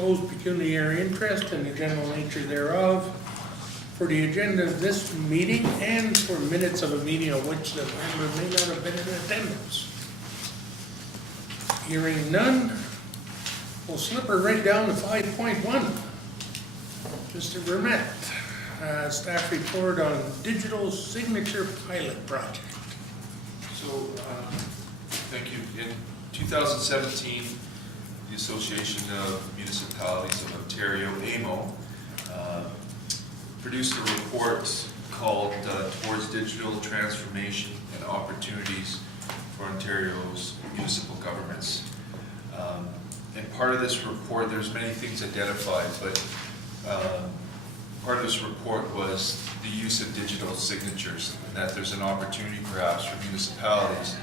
disclose pecuniary interest and the general nature thereof for the agenda of this meeting and for minutes of a meeting of which the member may not have been in attendance. Hearing none, we'll slip her right down to 5.1. Mr. Vermette, staff report on digital signature pilot project. So, thank you. In 2017, the Association of Municipalities of Ontario, AMO, produced a report called Towards Digital Transformation and Opportunities for Ontario's Municipal Governments. And part of this report, there's many things identified, but part of this report was the use of digital signatures, and that there's an opportunity perhaps for municipalities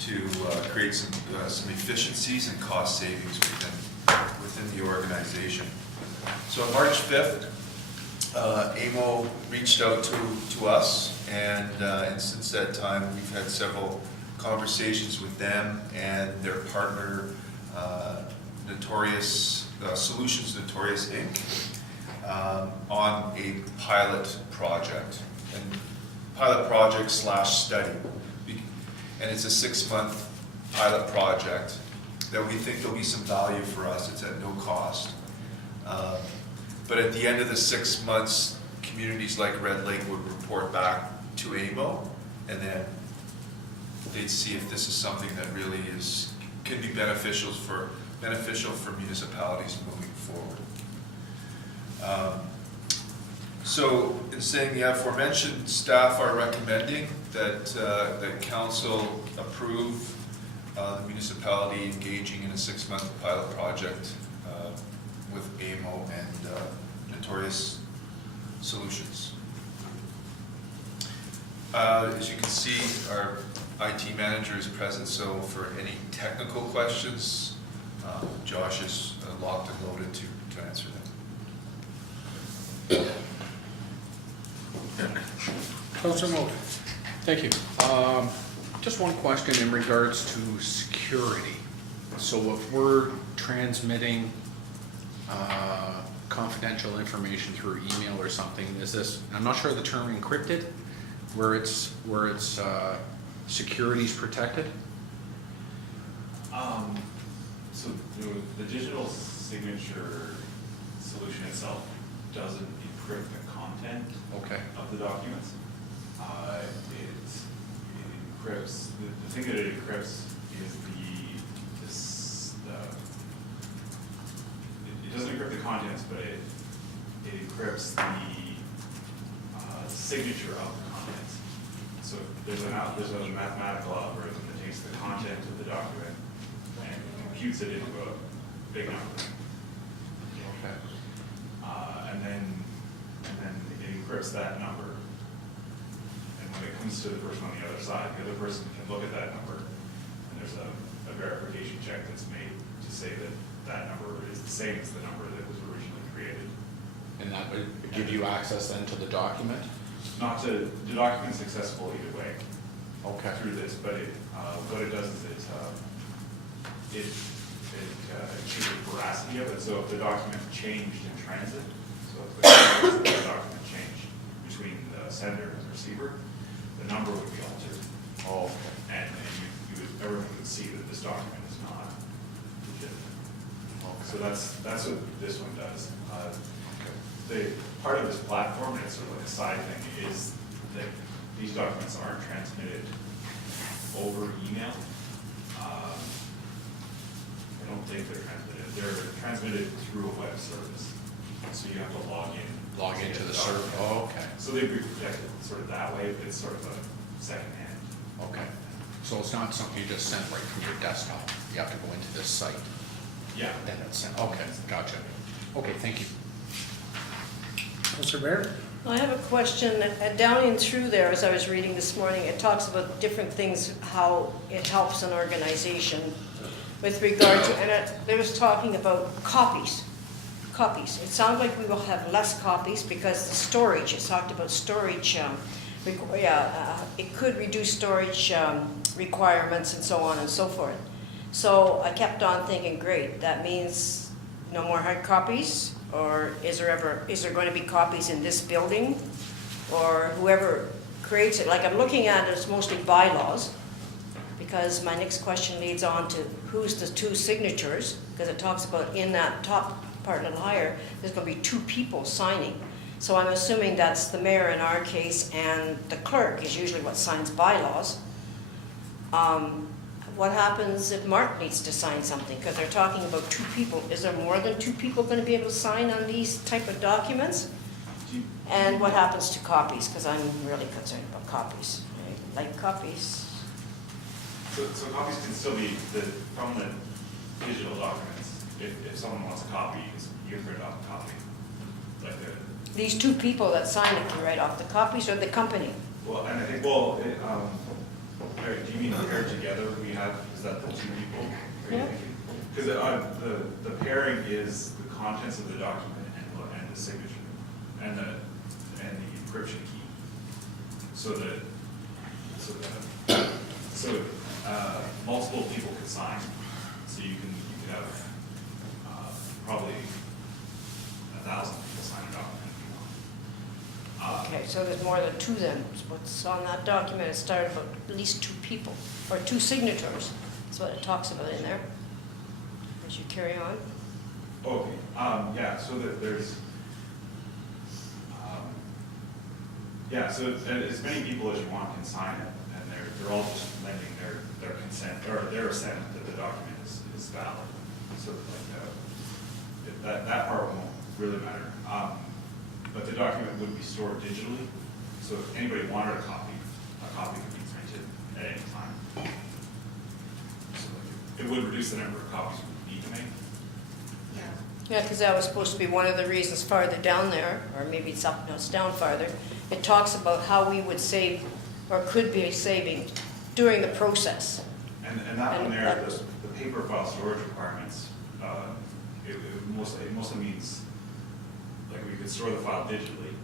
to create some efficiencies and cost savings within the organization. So on March 5th, AMO reached out to us, and since that time we've had several conversations with them and their partner, Solutions Notorious Inc., on a pilot project, and pilot project / study. And it's a 6-month pilot project that we think there'll be some value for us. It's at no cost. But at the end of the 6 months, communities like Red Lake would report back to AMO, and then they'd see if this is something that really can be beneficial for municipalities moving forward. So in saying the aforementioned, staff are recommending that council approve the municipality engaging in a 6-month pilot project with AMO and Notorious Solutions. As you can see, our IT manager is present, so for any technical questions, Josh is locked and loaded to answer them. Councilor Mogan. Thank you. Just one question in regards to security. So if we're transmitting confidential information through email or something, is this, I'm not sure of the term encrypted, where it's security is protected? So the digital signature solution itself doesn't encrypt the content of the documents. It encrypts, the thing that it encrypts is it doesn't encrypt the contents, but it encrypts the signature of the contents. So there's a mathematical algorithm that takes the content of the document and computes it into a big number. Okay. And then it encrypts that number. And when it comes to the person on the other side, the other person can look at that number, and there's a verification check that's made to say that that number is the same as the number that was originally created. And that would give you access then to the document? Not to, the document's accessible either way. Okay. Through this, but what it does is it changes the veracity of it. So if the document changed in transit, so if the document changed between the sender and the receiver, the number would be altered. Oh. And everyone would see that this document is not legitimate. So that's what this one does. The part of this platform, and it's sort of like a side thing, is that these documents aren't transmitted over email. I don't think they're transmitted. They're transmitted through a web service. So you have to log in. Log into the server. Oh, okay. So they'd be protected sort of that way, but it's sort of a second hand. Okay. So it's not something you just send right from your desktop. You have to go into this site. Yeah. Then it's sent. Okay, gotcha. Okay, thank you. Councilor Barrett. I have a question. Down in through there, as I was reading this morning, it talks about different things, how it helps an organization with regard to, and there was talking about copies. It sounds like we will have less copies because the storage, it talked about storage, it could reduce storage requirements and so on and so forth. So I kept on thinking, great, that means no more hard copies? Or is there going to be copies in this building? Or whoever creates it, like I'm looking at it, it's mostly bylaws, because my next question leads on to who's the two signatures, because it talks about in that top part a little higher, there's going to be two people signing. So I'm assuming that's the mayor in our case, and the clerk is usually what signs bylaws. What happens if Mark needs to sign something? Because they're talking about two people. Is there more than two people going to be able to sign on these type of documents? And what happens to copies? Because I'm really concerned about copies, right? Like copies. So copies can still be, from the digital documents, if someone wants a copy, you can print off a copy. Like These two people that sign it can write off the copies, or the company? well, and I think, do you mean paired together we have, is that the two people? Yeah. Because the pairing is the contents of the document and the signature, and the encryption key. So multiple people can sign, so you could have probably 1,000 people sign a document if you want. Okay, so there's more than two then. What's on that document, it started about at least two people, or two signatures. That's what it talks about in there. As you carry on. Okay, yeah, so that there's, so as many people as you want can sign it, and they're all just lending their consent, or their assent that the document is valid. So like, that part won't really matter. But the document would be stored digitally, so if anybody wanted a copy could be printed at any time. So like, it would reduce the number of copies we need to make. Yeah, because that was supposed to be one of the reasons farther down there, or maybe it's up, no, it's down farther. It talks about how we would save, or could be saving, during the process. And that one there, the paper file storage requirements, it mostly means, like, we could store the file digitally,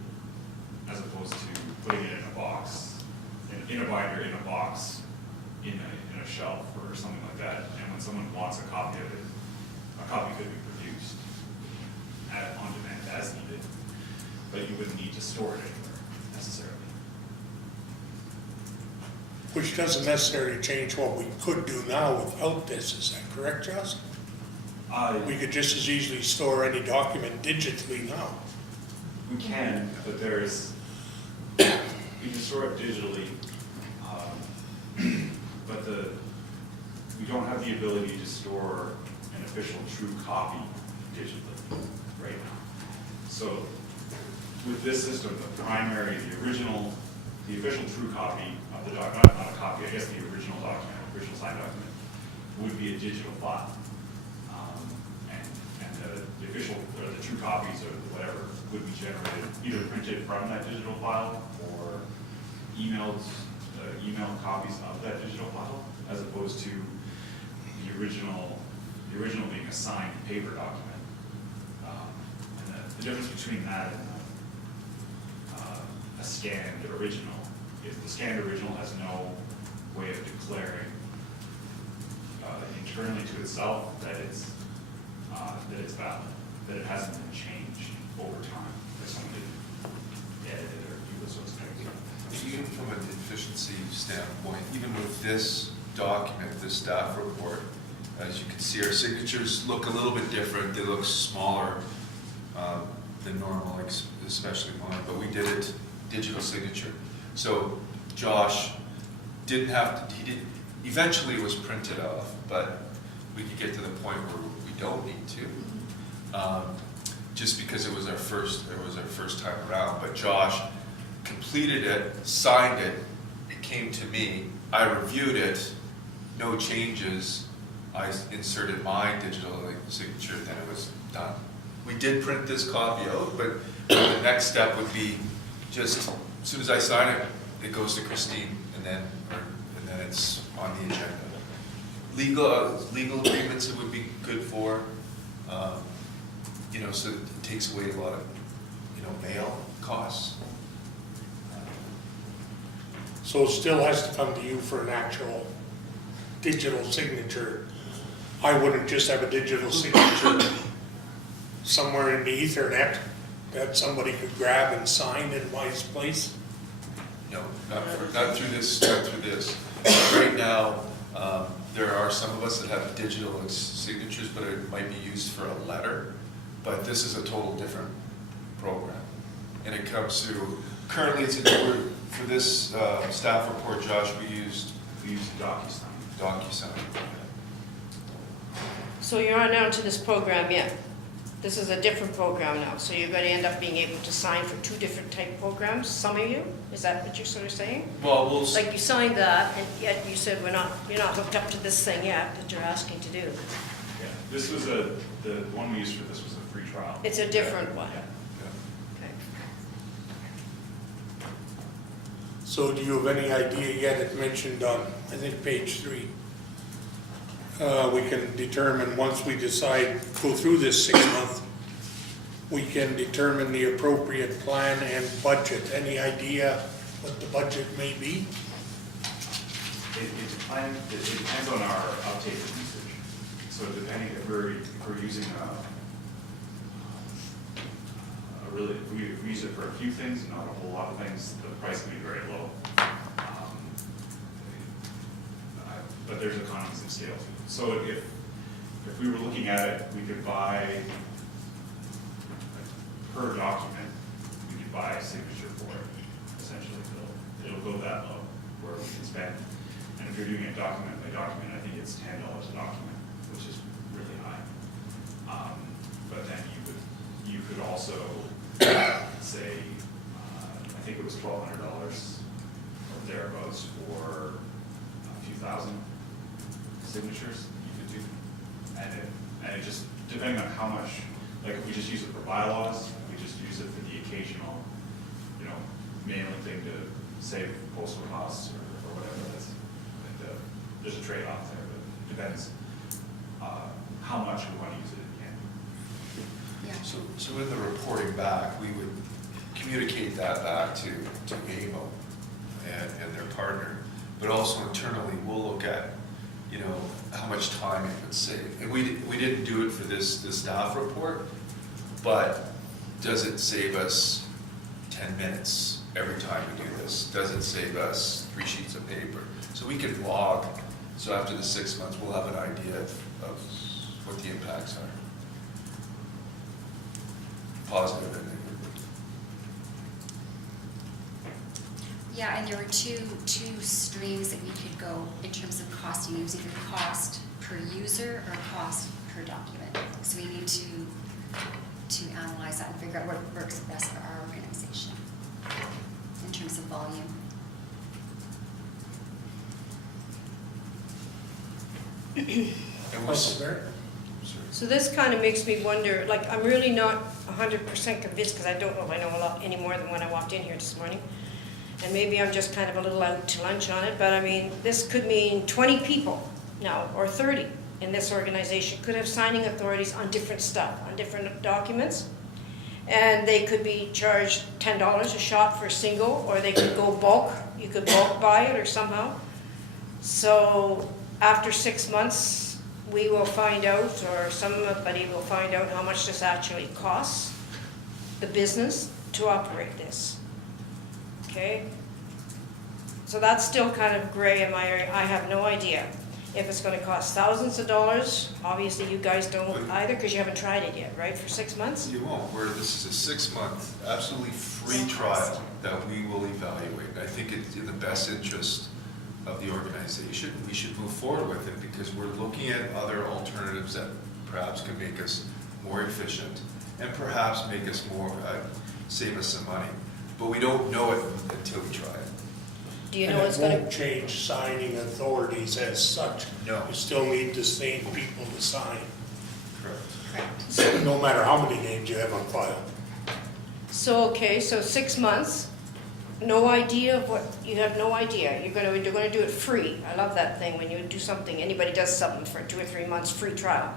as opposed to putting it in a box, in a binder, in a box, in a shelf, or something like that. And when someone wants a copy of it, a copy could be produced on demand as needed, but you wouldn't need to store it anywhere necessarily. Which doesn't necessarily change what we could do now without this, is that correct, Joss? We could just as easily store any document digitally now. We can, but we can store it digitally, but we don't have the ability to store an official true copy digitally right now. So with this system, the official true copy of the document, not a copy, I guess the original document, original signed document, would be a digital file. And the official, or the true copies or whatever, would be generated, either printed from that digital file or emailed copies of that digital file, as opposed to the original being a signed paper document. And the difference between that and a scanned original is the scanned original has no way of declaring internally to itself that it's valid, that it hasn't been changed over time, that someone didn't edit it or do those sorts of things. Even from an efficiency standpoint, even with this document, this staff report, as you can see, our signatures look a little bit different. They look smaller than normal, especially mine, but we did it digital signature. So Josh didn't have to, eventually it was printed off, but we could get to the point where we don't need to, just because it was our first time around. But Josh completed it, signed it, it came to me, I reviewed it, no changes, I inserted my digital signature, then it was done. We did print this copy out, but the next step would be just, as soon as I sign it, it goes to Christine, and then it's on the agenda. Legal agreements it would be good for, so it takes away a lot of, mail costs. So it still has to come to you for an actual digital signature. I wouldn't just have a digital signature somewhere in the ethernet that somebody could grab and sign in my place? No, not through this, not through this. Right now, there are some of us that have digital signatures, but it might be used for a letter. But this is a total different program. And it comes through, currently it's for this staff report, Josh, we used DocuSign. So you're not now to this program yet. This is a different program now, so you're gonna end up being able to sign for two different type programs, some of you? Is that what you're sort of saying? Well, Like you signed that, and yet you said you're not hooked up to this thing yet that you're asking to do. Yeah, this was the one we used for this was a free trial. It's a different one. Yeah. Okay. So do you have any idea yet, it mentioned on, I think, page 3, we can determine, once we decide, go through this 6-month, we can determine the appropriate plan and budget. Any idea what the budget may be? It depends on our uptake of usage. So depending if we're using if we use it for a few things, not a whole lot of things, the price can be very low. But there's economies of scale. So if we were looking at it, we could buy per document, we could buy a signature for it, essentially. It'll go that low where we can spend. And if you're doing it document by document, I think it's $10 a document, which is really high. But then you could also say, I think it was $1,200 or thereabouts for a few thousand signatures you could do. And it just, depending on how much, like if we just use it for bylaws, we just use it for the occasional, mailing thing to save postal costs or whatever. There's a trade-off there, but it depends how much we want to use it at the end. Yeah. So in the reporting back, we would communicate that back to AMO and their partner, but also internally, we'll look at, how much time it would save. And we didn't do it for this staff report, but does it save us 10 minutes every time we do this? Does it save us 3 sheets of paper? So we can log, so after the 6 months, we'll have an idea of what the impacts are. Positive and negative. Yeah, and there were two streams that we could go in terms of costing. It was either cost per user or cost per document. So we need to analyze that and figure out what works best for our organization in terms of volume. And we're, Councilor Bear? sorry. So this kind of makes me wonder, like, I'm really not 100% convinced, because I don't know if I know a lot any more than when I walked in here this morning. And maybe I'm just kind of a little out to lunch on it, but I mean, this could mean 20 people now, or 30 in this organization could have signing authorities on different stuff, on different documents. And they could be charged $10 a shot for a single, or they could go bulk, you could bulk buy it or somehow. So after 6 months, we will find out, or somebody will find out how much this actually costs the business to operate this. Okay? So that's still kind of gray in my area. I have no idea if it's going to cost thousands of dollars. Obviously, you guys don't either, because you haven't tried it yet, right, for 6 months? You won't, this is a 6-month, absolutely free trial that we will evaluate. And I think it's in the best interest of the organization. We should move forward with it because we're looking at other alternatives that perhaps can make us more efficient and perhaps make us more, save us some money. But we don't know it until we try it. Do you know what's going And it won't to... change signing authorities as such. No. You still need the same people to sign, Correct. Correct. no matter how many names you have on file. So, okay, so 6 months, no idea of what, you have no idea. You're going to do it free. I love that thing when you do something, anybody does something for 2 or 3 months free trial.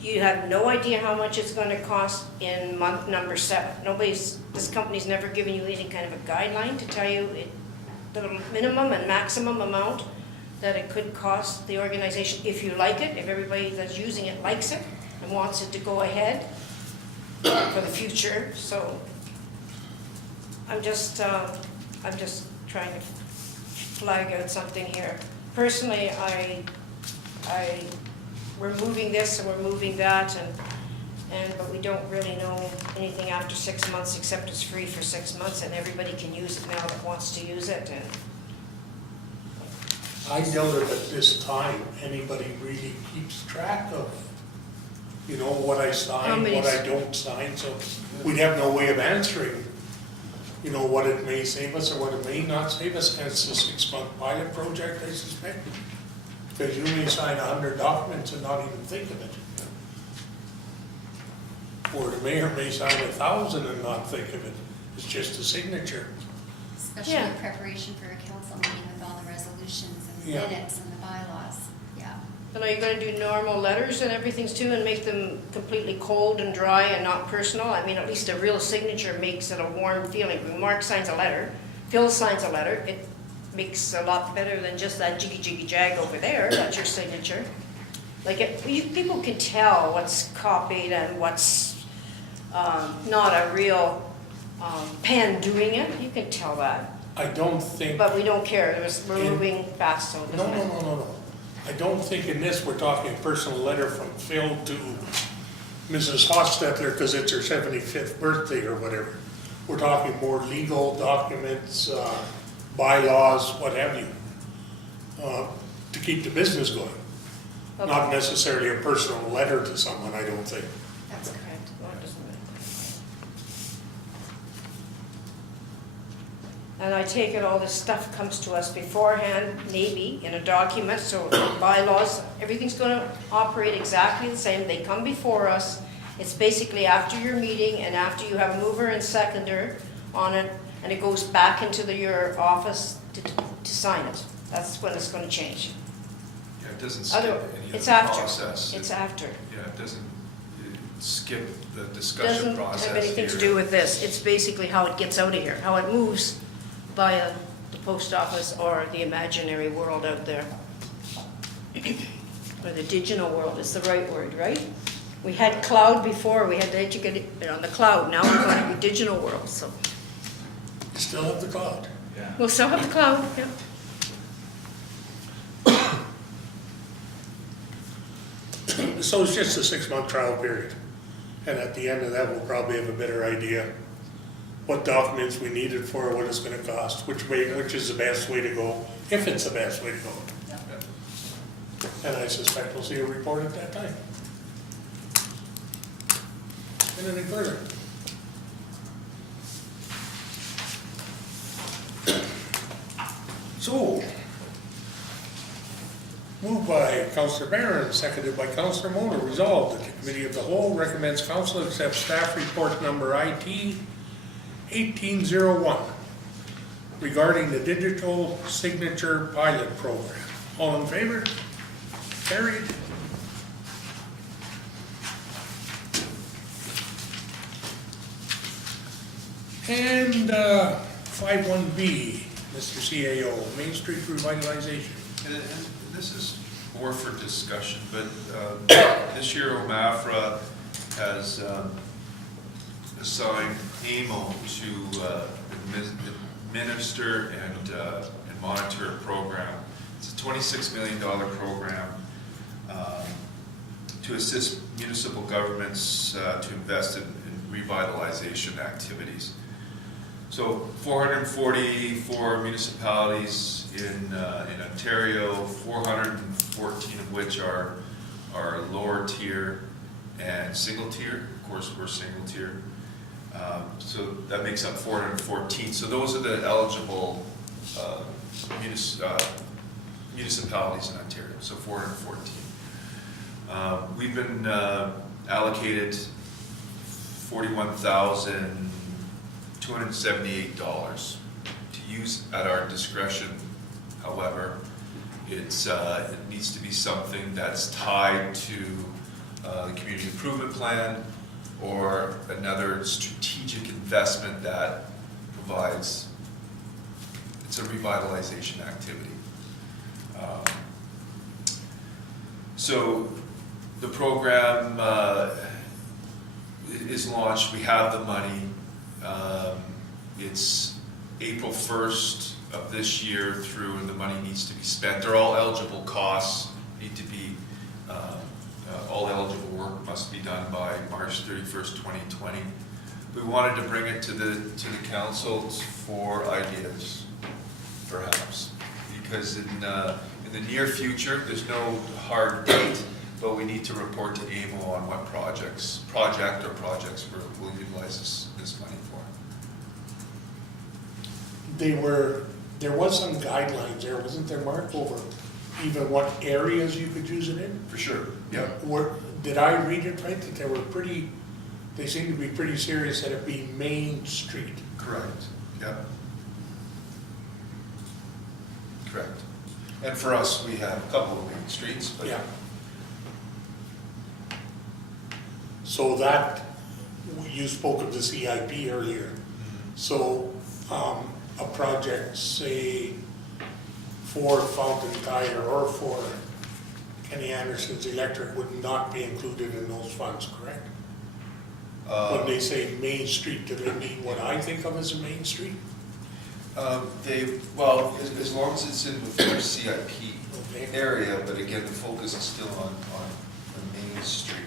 You have no idea how much it's going to cost in month number 7. This company's never given you any kind of a guideline to tell you the minimum and maximum amount that it could cost the organization if you like it, if everybody that's using it likes it and wants it to go ahead. for the future, so I'm just trying to flag out something here. Personally, we're moving this and we're moving that, but we don't really know anything after 6 months except it's free for 6 months and everybody can use it now that wants to use it. And I doubt if at this time anybody really keeps track of, you know, what I sign, many what I don't sign, so we'd have no way of answering, you know, what it may save us or what it may not save us, and it's a 6-month pilot project, I suspect. Because you may sign 100 documents and not even think of it. Or the mayor may sign 1,000 and not think of it, it's just a signature. Especially Yeah. in preparation for a council meeting with all the resolutions and the Yeah. minutes and the bylaws, yeah. but are you gonna do normal letters and everything too and make them completely cold and dry and not personal? I mean, at least a real signature makes it a warm feeling. When Mark signs a letter, Phil signs a letter, it makes a lot better than just that jiggy jag over there, that's your signature. Like, people can tell what's copied and what's not a real pen doing it, you can tell that. I don't think, But we don't care, we're In- moving fast, so it no, doesn't no, matter. no. I don't think in this, we're talking a personal letter from Phil to Mrs. Hostetler because it's her 75th birthday or whatever. We're talking more legal documents, bylaws, what have you, to keep the business going. Not necessarily a personal letter to someone, I don't think. That's correct. Well, it doesn't matter. And I take it all this stuff comes to us beforehand, maybe in a document, so bylaws, everything's gonna operate exactly the same. They come before us. It's basically after your meeting and after you have a mover and seconder on it, and it goes back into your office to sign it. That's when it's gonna change. Yeah, it doesn't skip any of It's the after. process. It's after. Yeah, it doesn't skip the discussion Doesn't process have anything to here. do with this. It's basically how it gets out of here, how it moves via the post office or the imaginary world out there. Or the digital world is the right word, right? We had cloud before, we had to educate it on the cloud, now we're going to be digital world, so. You still have the cloud. Yeah. We'll still have the cloud, yeah. So it's just a 6-month trial period. And at the end of that, we'll probably have a better idea what documents we need it for, what it's gonna cost, which is the best way to go, if it's the best way to go. And I suspect we'll see a report at that time. Anything further? So, moved by Councillor Barron, seconded by Councillor Mona, resolved that the Committee of the Whole recommends Council accept staff report number IT 1801 regarding the digital signature pilot program. All in favor? Carried. And 51B, Mr. CAO, Main Street revitalization. And this is more for discussion, but this year OMAFRA has assigned AMO to administer and monitor a program. It's a $26 million program to assist municipal governments to invest in revitalization activities. So 444 municipalities in Ontario, 414 of which are lower tier and single tier. Of course, we're single tier. So that makes up 414. So those are the eligible municipalities in Ontario, so 414. We've been allocated $41,278 to use at our discretion. However, it needs to be something that's tied to the community improvement plan or another strategic investment that provides, it's a revitalization activity. So the program is launched, we have the money. It's April 1st of this year through, and the money needs to be spent. They're all eligible costs, need to be, all eligible work must be done by March 31st, 2020. We wanted to bring it to the council for ideas, perhaps, because in the near future, there's no hard date, but we need to report to AMO on what projects we'll utilize this money for. There was some guidelines there, wasn't there, Mark, over even what areas you could use it in? For sure, yeah. Did I read it right, that they seem to be pretty serious that it be Main Street? Correct, yeah. Correct. And for us, we have a couple of main streets, but. Yeah. So that, you spoke of the CIP earlier. So, a project, say, for Fountain Tire or for Kenny Anderson's Electric would not be included in those funds, correct? When they say Main Street, do they mean what I think of as a main street? Well, as long as it's in within our CIP Okay. area, but again, the focus is still on Main Street.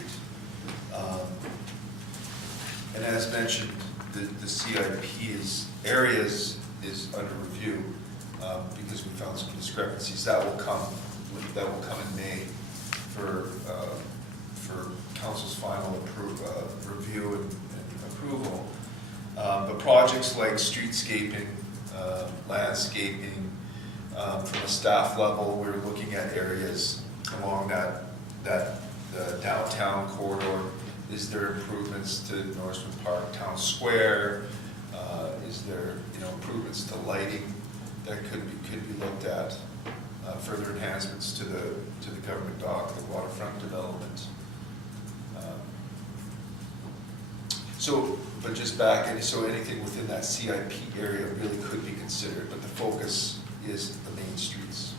And as mentioned, the CIP areas is under review, because we found some discrepancies. That will come in May for council's final review and approval. But projects like streetscaping, landscaping, from a staff level, we're looking at areas along that downtown corridor. Is there improvements to Norseman Park, Town Square? Is there, improvements to lighting that could be looked at? Further enhancements to the government dock, the waterfront development. But just back, so anything within that CIP area really could be considered, but the focus is the main streets.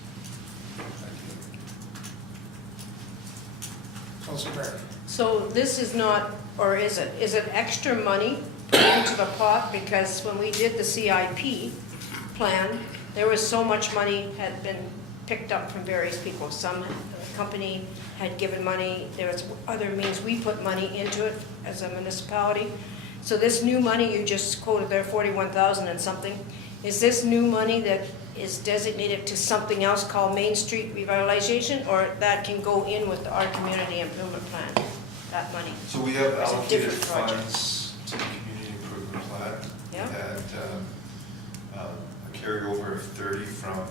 Councilor Barrett? So this is not, or is it extra money put into the pot? Because when we did the CIP plan, there was so much money had been picked up from various people. Some company had given money, there was other means we put money into it as a municipality. So this new money you just quoted there, 41,000 and something, is this new money that is designated to something else called Main Street Revitalization, or that can go in with our community improvement plan, that money? So we have It's a allocated different project. funds to the community improvement plan. Yeah. We had a carryover of 30 from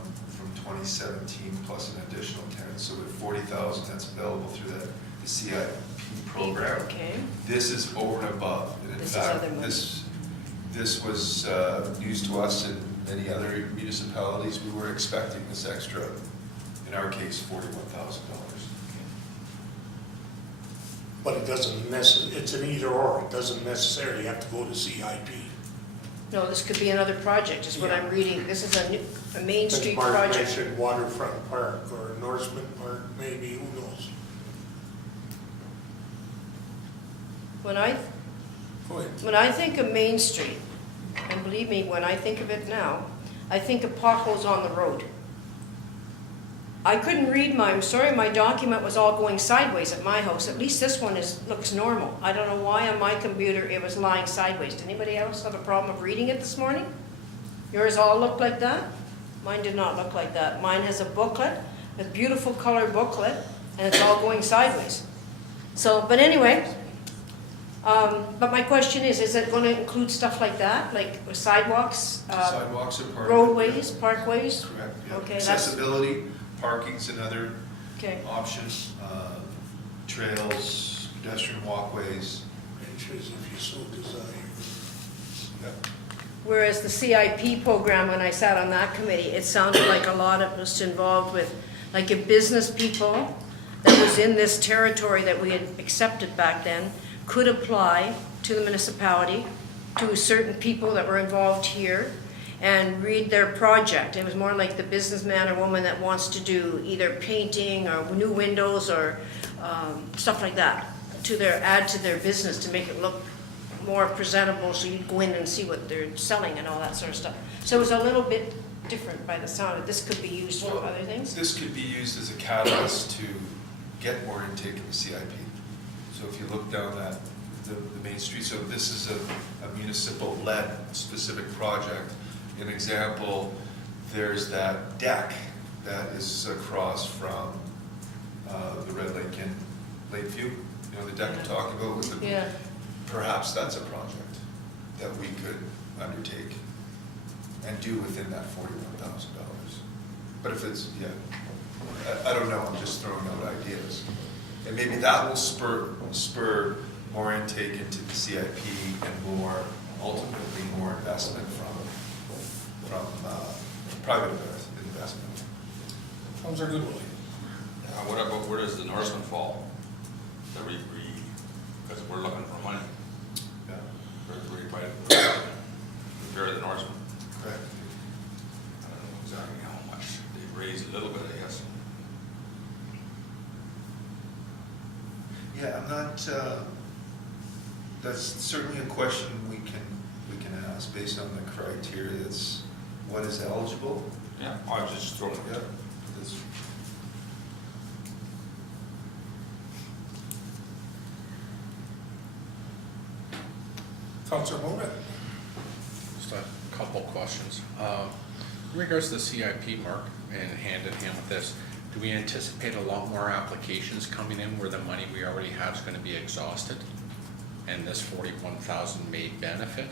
2017 plus an additional 10. So we have 40,000 that's available through the CIP program. Okay. This is over and above. And in This is fact, other money. this was news to us and many other municipalities. We were expecting this extra, in our case, $41,000. But it doesn't it's an either or, it doesn't necessarily have to go to CIP. No, this could be another project, is what Yeah. I'm reading. This is a Main Street Mark project. mentioned Waterfront Park or Norseman Park, maybe, who knows? When I Go ahead. When I think of Main Street, and believe me, when I think of it now, I think of potholes on the road. I couldn't read I'm sorry, my document was all going sideways at my house. At least this one looks normal. I don't know why on my computer it was lying sideways. Did anybody else have a problem of reading it this morning? Yours all looked like that? Mine did not look like that. Mine has a booklet, a beautiful color booklet, and it's all going sideways. So, but anyway, but my question is it going to include stuff like that, like sidewalks, Sidewalks are part of it. roadways, parkways? Correct, yeah. Okay, that's, Accessibility, parking's another okay. option, trails, pedestrian walkways. Benches if you so desire. Yep. Whereas the CIP program, when I sat on that committee, it sounded like a lot of us involved with, like if business people that was in this territory that we had accepted back then could apply to the municipality, to certain people that were involved here, and read their project. It was more like the businessman or woman that wants to do either painting or new windows or stuff like that. add to their business to make it look more presentable, so you'd go in and see what they're selling and all that sort of stuff. So it was a little bit different by the sound of it. This could be used for other things? This could be used as a catalyst to get more intake in the CIP. So if you look down that, the main street, so this is a municipal-led specific project. An example, there's that deck that is across from the Red Lake Inn, Lakeview. You know, the deck I'm talking about with the, Yeah. perhaps that's a project that we could undertake and do within that $41,000. But if it's, yeah, I don't know, I'm just throwing out ideas. And maybe that will spur more intake into the CIP and more, ultimately more investment from private investment. Counselor Goodwillie. What about, where does the Norseman fall? Because we're looking for money. Yeah, Repair the Norseman. correct. I don't know exactly how much. They've raised a little bit, I guess. Yeah, I'm not, that's certainly a question we can ask based on the criteria. It's what is eligible. Yeah, I was just throwing it. Yeah. This- Counselor Mona. Just a couple questions. In regards to the CIP, Mark, and hand in hand with this, do we anticipate a lot more applications coming in where the money we already have is gonna be exhausted? And this 41,000 may benefit?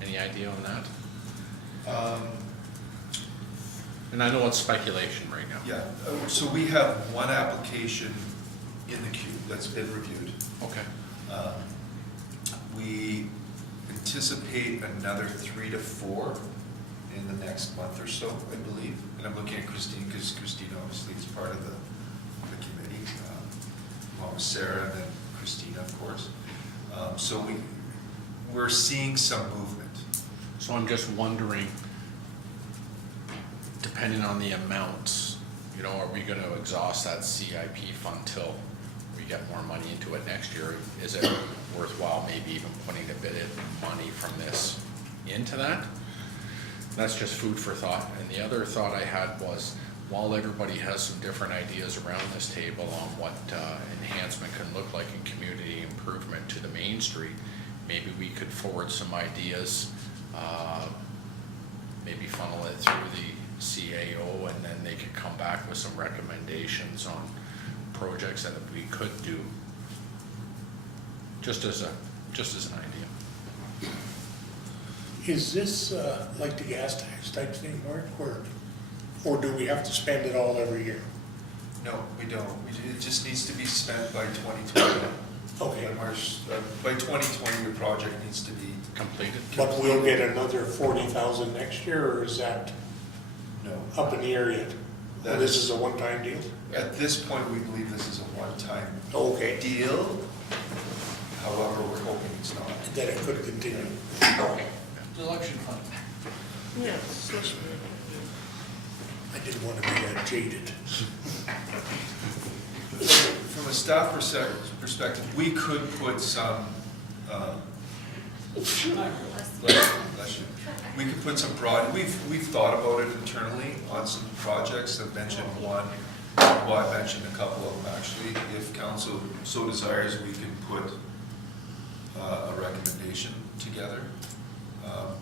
Any idea on that? And I know it's speculation right now. Yeah, so we have one application in the queue that's been reviewed. Okay. We anticipate another 3 to 4 in the next month or so, I believe. And I'm looking at Christine, because Christine obviously is part of the committee, along with Sarah and then Christina, of course. So we're seeing some movement. So I'm just wondering, depending on the amounts, you know, are we gonna exhaust that CIP fund till we get more money into it next year? Is it worthwhile maybe even putting a bit of money from this into that? That's just food for thought. And the other thought I had was, while everybody has some different ideas around this table on what enhancement can look like in community improvement to the main street, maybe we could forward some ideas, maybe funnel it through the CAO, and then they could come back with some recommendations on projects that we could do, just as an idea. Is this like the gas tax type thing, Mark, or do we have to spend it all every year? No, we don't. It just needs to be spent by 2020. Okay. By 2020, the project needs to be, Completed? But we'll get another 40,000 next year, or is that no. up in the air yet? That This is- is a one-time deal? At this point, we believe this is a one-time Okay, deal. However, we're hoping it's not. that it could continue. Election fund. Yeah. I didn't want to be that jaded. From a staff perspective, we could put some, bless you. We could put some we've thought about it internally on some projects. I've mentioned one, well, I mentioned a couple of them actually. If council so desires, we can put a recommendation together.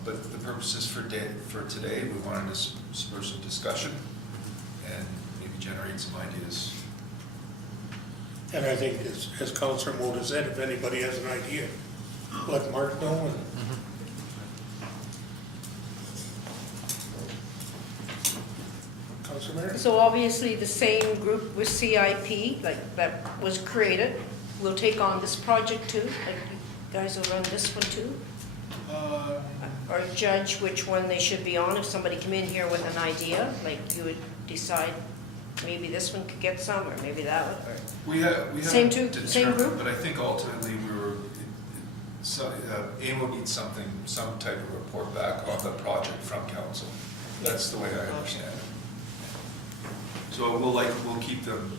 But the purposes for today, we wanted to spur some discussion and maybe generate some ideas. And I think, as Counselor Mota said, if anybody has an idea, let Mark know. And Counselor Meredith? So obviously, the same group with CIP, like, that was created, will take on this project too? Like, you guys will run this one too? Or judge which one they should be on? If somebody come in here with an idea, like, you would decide, maybe this one could get some, or maybe that one, or? We haven't Same group? determined, but I think ultimately AIM will need some type of report back on the project from council. That's the way I understand it. So we'll keep them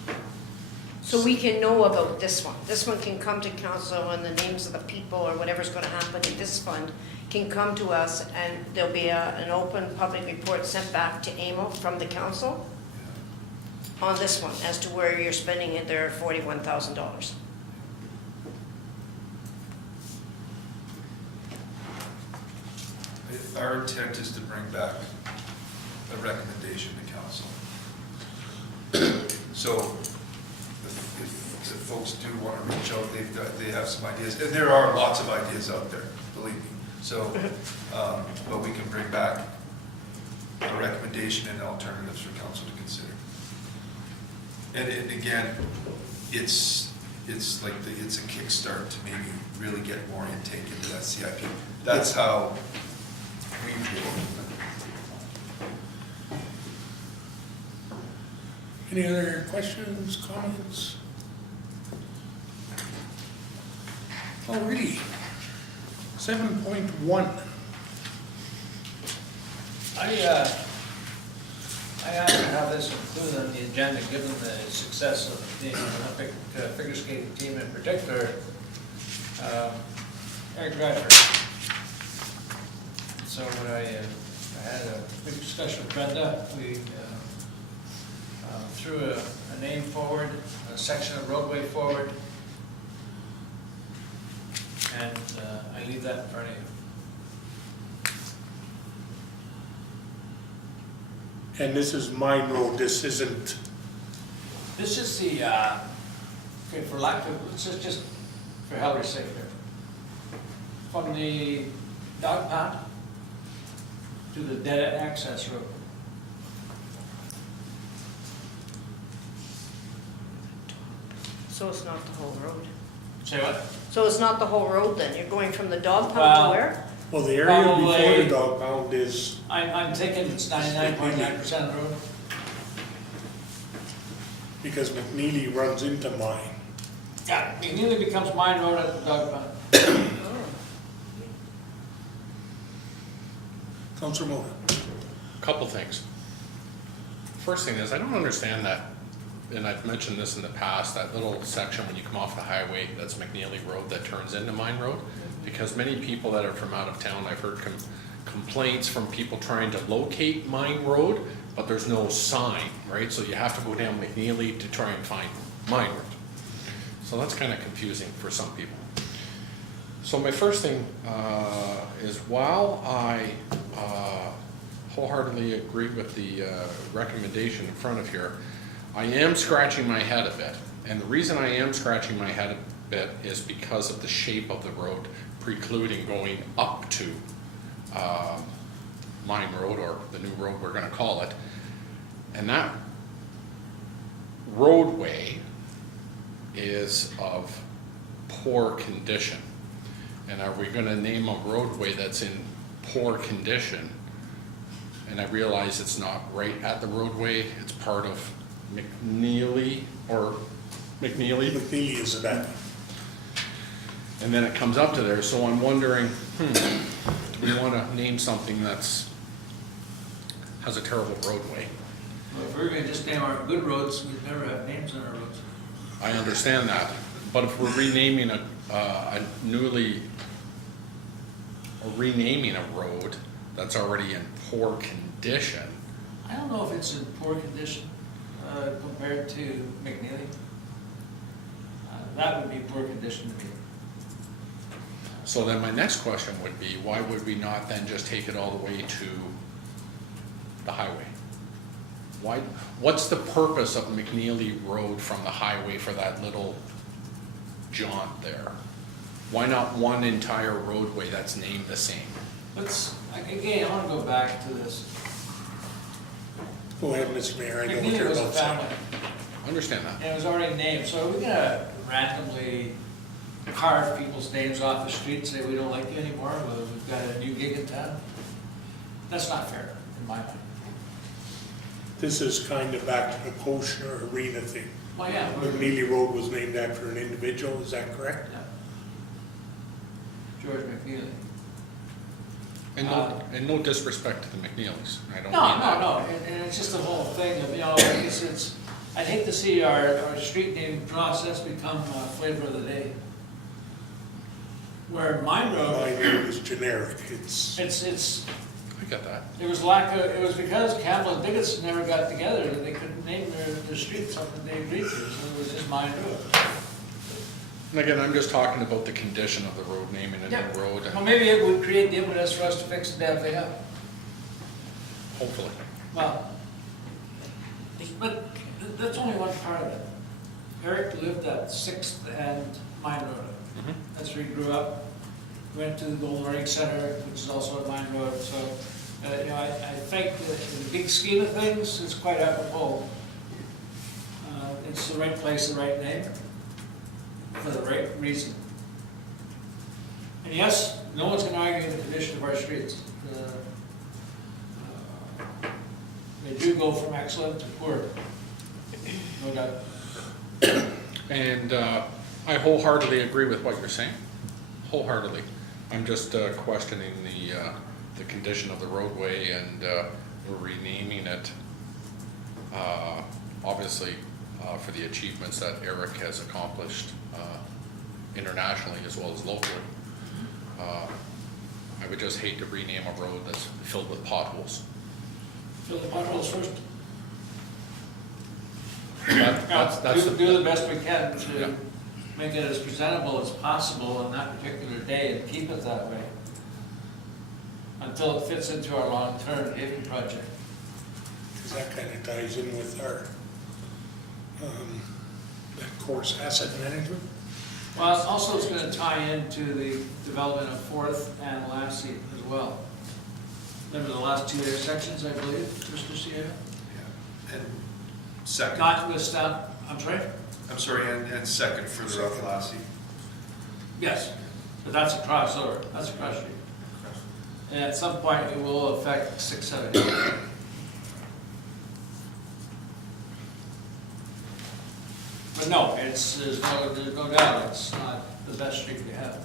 So we can know about this one. This one can come to council and the names of the people or whatever's gonna happen in this fund can come to us and there'll be an open public report sent back to AMO from the council on this one as to where you're spending it there $41,000. Our intent is to bring back a recommendation to council. So if folks do want to reach out, they have some ideas, and there are lots of ideas out there, believe me. So, but we can bring back a recommendation and alternatives for council to consider. And again, it's like it's a kickstart to maybe really get more intake into that CIP. That's how we view it. Any other questions, comments? Alrighty. 7.1. I asked to have this included on the agenda, given the success of the Olympic figure skating team in particular, Eric Bradford. So when I had a big discussion with Brenda, we threw a name forward, a section of roadway forward, and I leave that in front of you. And this is mine road, this isn't, This is the, okay, for lack of, this is just for Heller's sake here. From the dog pound to the dead access road. So it's not the whole road. Say what? So it's not the whole road then? You're going from the dog pound Well- to where? well, the area before Probably- the dog pound is, I'm thinking it's 99.9% of the road. because McNeely runs into mine. Yeah, it nearly becomes mine road at the dog pound. Councillor Mohan. Couple things. First thing is, I don't understand that, and I've mentioned this in the past, that little section when you come off the highway, that's McNeely Road that turns into Mine Road. Because many people that are from out of town, I've heard complaints from people trying to locate Mine Road, but there's no sign, right? So you have to go down McNeely to try and find Mine Road. So that's kind of confusing for some people. So my first thing is, while I wholeheartedly agree with the recommendation in front of here, I am scratching my head a bit. And the reason I am scratching my head a bit is because of the shape of the road precluding going up to Mine Road, or the new road we're gonna call it. And that roadway is of poor condition. And are we gonna name a roadway that's in poor condition? And I realize it's not right at the roadway, it's part of McNeely, or McNeely, McNeely is that. and then it comes up to there, so I'm wondering, do we wanna name something that's, has a terrible roadway? Well, if we're gonna just name our good roads, we'd never have names on our roads. I understand that, but if we're renaming a road that's already in poor condition, I don't know if it's in poor condition compared to McNeely. That would be poor condition to me. so then my next question would be, why would we not then just take it all the way to the highway? Why, what's the purpose of McNeely Road from the highway for that little jaunt there? Why not one entire roadway that's named the same? Let's, again, I wanna go back to this. Go ahead, Mr. Mayor, I know what McNeely you're was a about to say. family, Understand that? and it was already named, so are we gonna randomly carve people's names off the street and say we don't like you anymore, whether we've got a new gig in town? That's not fair, in my mind. This is kind of back to the kosher arena thing. Well, yeah, we're, McNeely Road was named after an individual, is that correct? yeah. George McNeely. And no disrespect to the McNeilys, I don't mean No, that. no, no, and it's just the whole thing of, you know, I guess it's, I'd hate to see our street naming process become flavor of the day. Where Mine Road, Mine Road is generic, it's, it's, I get that. it was because Campbell and Dickinson never got together, that they couldn't name their street something they agreed to, so it was just Mine Road. And again, I'm just talking about the condition of the road, naming a Yep. new road, Well, maybe it would create the impetus for us to fix the damn thing up. hopefully. Well, but that's only one part of it. Eric lived at 6th and Mine Road. Mhm. That's where he grew up. Went to the Golden Learning Center, which is also at Mine Road. So, I think that in the big scheme of things, it's quite apropos. It's the right place, the right name, for the right reason. And yes, no one's going to argue the condition of our streets. They do go from excellent to poor, no doubt. And I wholeheartedly agree with what you're saying, wholeheartedly. I'm just questioning the condition of the roadway, and we're renaming it, obviously, for the achievements that Eric has accomplished internationally as well as locally. I would just hate to rename a road that's filled with potholes. Fill the potholes first. That's Do the best we can Yeah. to make it as presentable as possible on that particular day and keep it that way until it fits into our long-term paving project. because that kind of ties in with our, that course asset management. Well, it's also it's going to tie into the development of 4th and Lassie as well. Remember the last two intersections, I believe, Mr. Sierra? Yeah. And second, Not with stop, I'm sorry? I'm sorry, and second further up Lassie. Yes, but that's a crossover, that's a cross street. And at some point, it will affect 6, 7, 8. But no, there's no doubt, it's not the best street we have.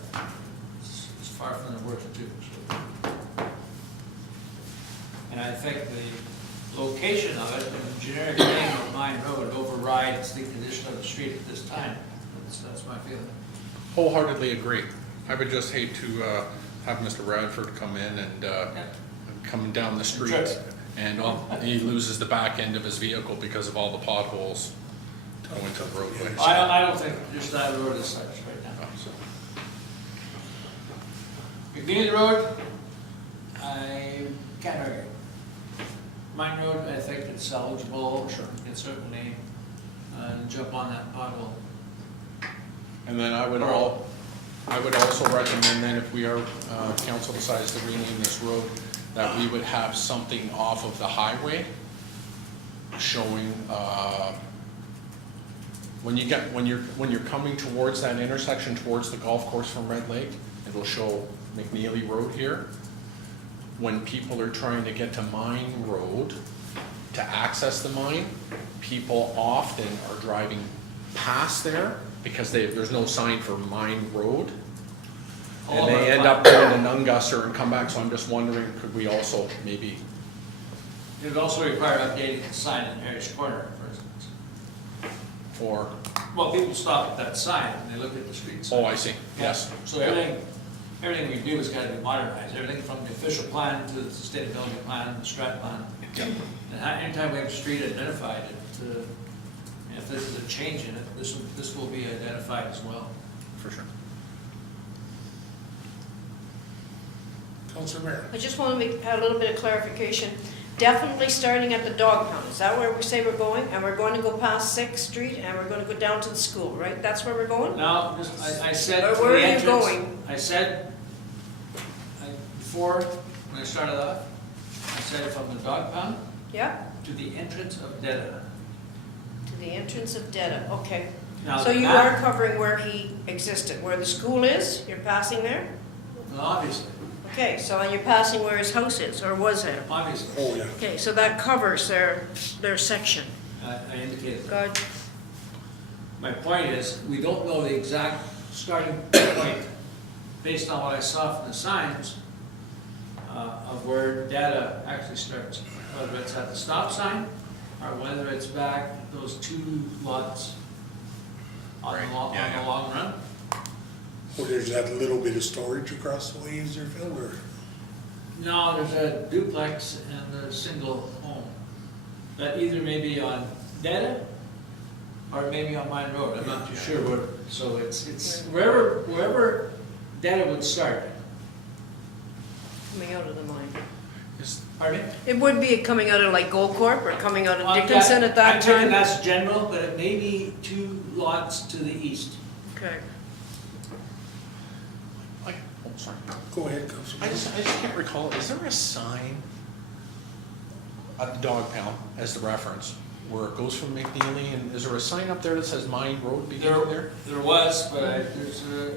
It's far from the worst too. So. And I think the location of it, and the generic name of Mine Road overrides the condition of the street at this time. That's my feeling. Wholeheartedly agree. I would just hate to have Mr. Radford come in and coming down the street, Trips. and he loses the back end of his vehicle because of all the potholes going to the roadway. I don't think just that road is such right now. So, McNeely Road, I can't argue. Mine Road, I think it's salvageable. Sure. You can certainly jump on that pothole. and then I would also recommend then, if we are, council decides to rename this road, that we would have something off of the highway showing, when you're coming towards that intersection, towards the golf course from Red Lake, it'll show McNeely Road here. When people are trying to get to Mine Road to access the mine, people often are driving past there because there's no sign for Mine Road. And they end up going to Nungusser and come back, so I'm just wondering, could we also maybe, It would also require updating the sign in Harry's Corner, for instance. or, Well, people stop at that sign and they look at the street sign. oh, I see, yes. So everything we do has got to be modernized, everything from the official plan to the sustainability plan, the strat plan. Yeah. And anytime we have a street identified, if there's a change in it, this will be identified as well. For sure. Councilor Mayor. I just want to make a little bit of clarification. Definitely starting at the dog pound. Is that where we say we're going? And we're going to go past 6th Street and we're going to go down to the school, right? That's where we're going? Now, I said Or to where the are you entrance, going? I said, before, when I started off, I said from the dog pound Yeah, to the entrance of Deda. to the entrance of Deda, okay. Now, So you that- are covering where he existed, where the school is? You're passing there? Well, obviously, Okay, so you're passing where his house is, or was there? obviously, Oh, yeah. Okay, so that covers their section. I indicated that. Good. My point is, we don't know the exact starting point, based on what I saw from the signs, of where data actually starts. Whether it's at the stop sign, or whether it's back those 2 lots on Right, the long, yeah, on yeah. the long run. Well, there's that little bit of storage across the way, is there, Phil, or? No, there's a duplex and a single home. That either may be on Data or maybe on Mine Road, I'm not too sure where, so it's wherever Data would start. Coming out of the mine. Is- Pardon me? It would be coming out of like Gold Corp or coming out of Dickinson at that I'm thinking time? that's general, but it may be 2 lots to the east. Okay. Like, oh, sorry. Go ahead, Councilman. I just can't recall, is there a sign at the dog pound as the reference where it goes from McNeely, and is there a sign up there that says Mine Road beginning there? There was, but there's a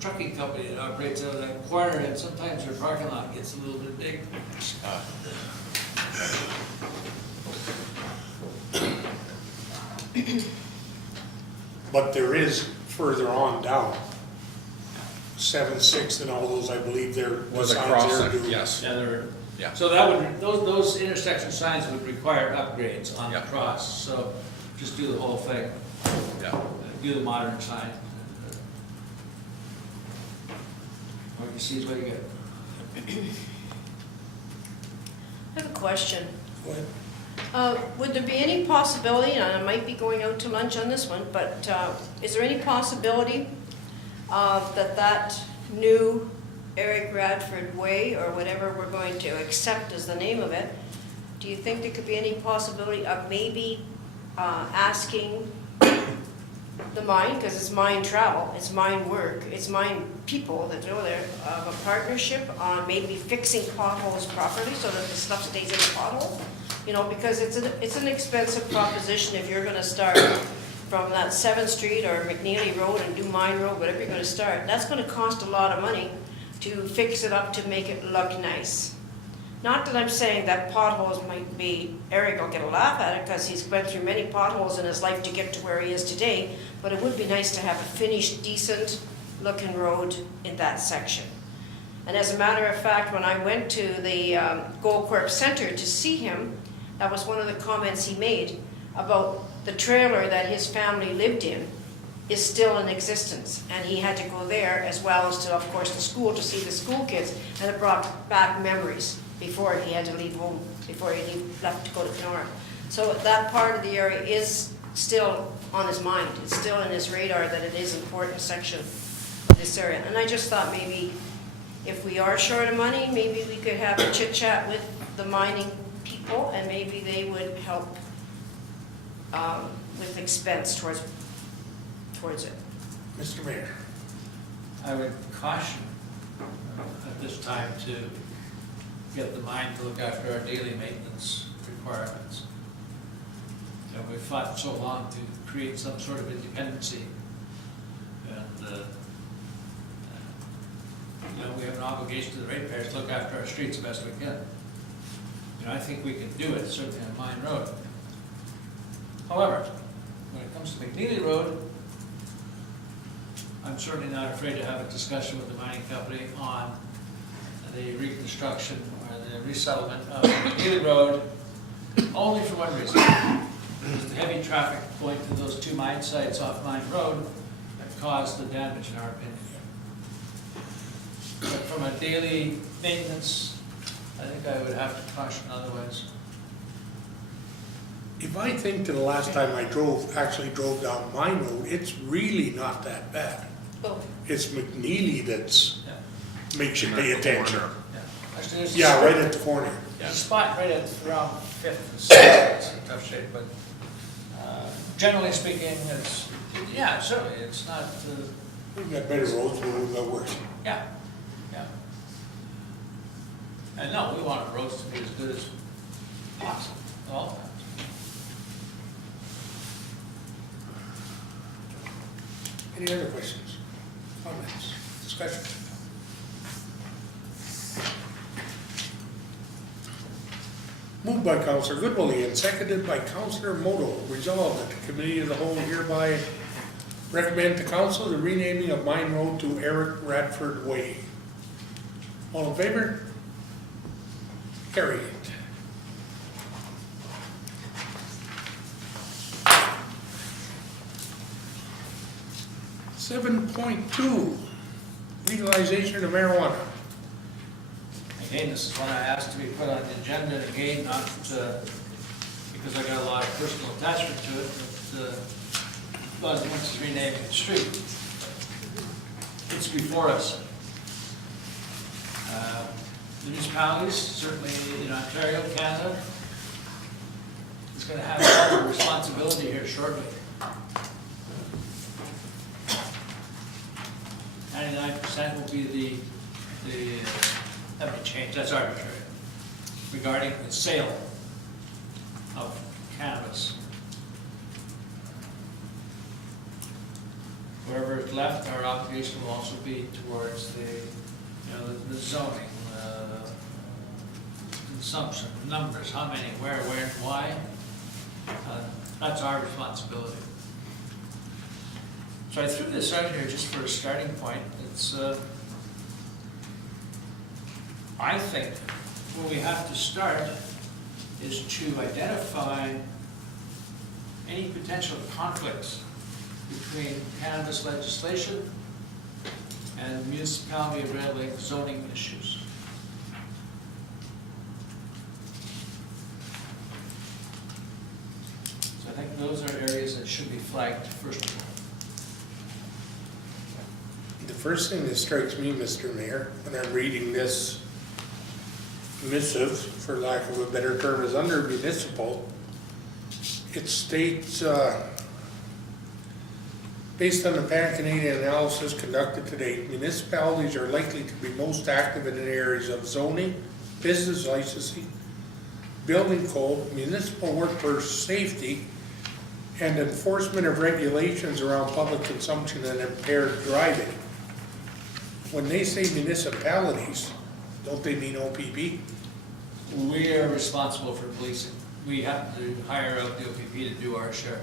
trucking company that operates out of that corner, and sometimes their parking lot gets a little bit big. But there is further on down, 7th, 6th, and all those, I believe there, the Was a signs cross, there do. yes, Yeah, they're, yeah. so that would, those intersection signs would require upgrades on the Yeah. cross, so just do the whole thing, Yeah. do the modern sign. What you see is what you get. I have a question. Go ahead. Would there be any possibility, and I might be going out to lunch on this one, but is there any possibility that new Eric Radford Way, or whatever we're going to accept as the name of it, do you think there could be any possibility of maybe asking the mine, because it's mine travel, it's mine work, it's mine people that go there, of a partnership on maybe fixing potholes properly so that the stuff stays in the pothole? You know, because it's an expensive proposition if you're gonna start from that 7th Street or McNeely Road and do Mine Road, whatever you're gonna start. That's gonna cost a lot of money to fix it up to make it look nice. Not that I'm saying that potholes might be, Eric will get a laugh at it because he's went through many potholes in his life to get to where he is today, but it would be nice to have a finished, decent looking road in that section. And as a matter of fact, when I went to the Gold Corp Center to see him, that was one of the comments he made about the trailer that his family lived in is still in existence. And he had to go there as well as to, of course, the school to see the school kids, and it brought back memories before he had to leave home, before he left to go to Kenora. So that part of the area is still on his mind. It's still in his radar that it is an important section of this area. And I just thought maybe if we are short of money, maybe we could have a chit chat with the mining people, and maybe they would help with expense towards it. Mr. Mayor. I would caution at this time to get the mine to look after our daily maintenance requirements. You know, we've fought so long to create some sort of independency, and you know, we have an obligation to the ratepayers to look after our streets the best we can. You know, I think we can do it, certainly on Mine Road. However, when it comes to McNeely Road, I'm certainly not afraid to have a discussion with the mining company on the reconstruction or the resettlement of McNeely Road, only for one reason. It's the heavy traffic going to those 2 mine sites off Mine Road that caused the damage, in our opinion. But from a daily maintenance, I think I would have to caution otherwise. If I think to the last time I actually drove down my road, it's really not that bad. Oh, It's McNeely that's, Yeah. makes you pay attention. Yeah. Actually, there's a Yeah, spot- right at the corner. There's a spot right at around 5th and 6th, it's in tough shape, but generally speaking, it's, yeah, certainly, it's not, We've got better roads, but we've got worse. yeah, yeah. And no, we want our roads to be as good as possible, at all times. Any other questions, comments, discussion? Moved by Councillor Goodwillie and seconded by Councillor Moto. Resolved that the Committee of the Whole hereby recommend to Council the renaming of Mine Road to Eric Radford Way. All in favor? Carried. 7.2, legalization of marijuana. Again, this is one I asked to be put on the agenda, and again, not because I got a lot of personal attachment to it, but once it's renamed the street, it's before us. Municipalities, certainly in Ontario, Canada, is going to have a lot of responsibility here shortly. 99% will be that may change, that's arbitrary, regarding the sale of cannabis. Wherever it's left, our obligation will also be towards the zoning, consumption, numbers, how many, where, and why. That's our responsibility. So I threw this out here just for a starting point. It's, I think where we have to start is to identify any potential conflicts between cannabis legislation and municipality of Red Lake zoning issues. So I think those are areas that should be flagged first of all. The first thing that strikes me, Mr. Mayor, when I'm reading this missive, for lack of a better term, is under municipal. It states, based on the pan-Canadian analysis conducted to date, municipalities are likely to be most active in the areas of zoning, business licensing, building code, municipal workforce safety, and enforcement of regulations around public consumption and impaired driving. When they say municipalities, don't they mean OPP? We are responsible for policing. We have to hire out the OPP to do our share of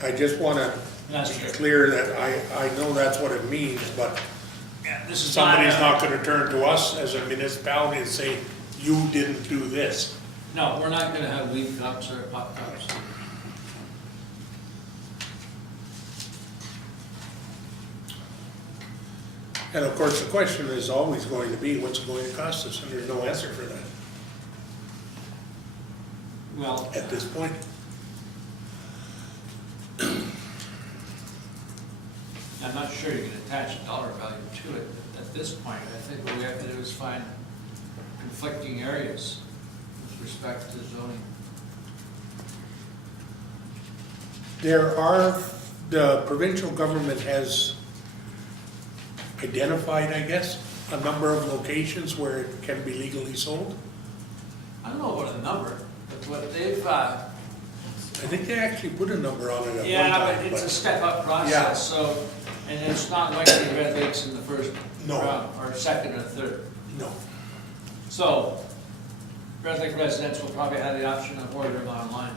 it. I just want to That's be true. clear that I know that's what it means, but Yeah, this is somebody's not going to turn to us as a municipality and say, you didn't do this. No, we're not going to have weed cups or pot cups. And of course, the question is always going to be, what's it going to cost us? And there's no answer for that Well, at this point. I'm not sure you can attach a dollar value to it at this point. I think what we have to do is find conflicting areas with respect to zoning. The provincial government has identified, I guess, a number of locations where it can be legally sold. I don't know about a number, but what they've, I think they actually put a number on it at one yeah, time. but it's a step-up Yeah. process, so, and it's not like the Red Lakes in the first No. round, or second or third. No, So, Red Lake residents will probably have the option of ordering them online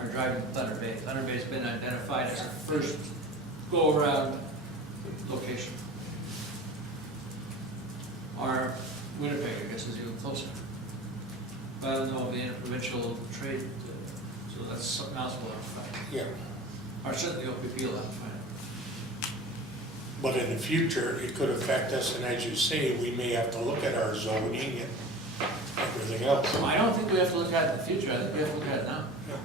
or driving to Thunder Bay. Thunder Bay's been identified as a first go-around location. Or Winnipeg, I guess, is even closer. But I don't know of the interprovincial trade, so that's something else we'll have to find. yeah. Or certainly OPP will have to find. But in the future, it could affect us, and as you say, we may have to look at our zoning and everything else. I don't think we have to look at it in the future, I think we have to look at it now. Yeah.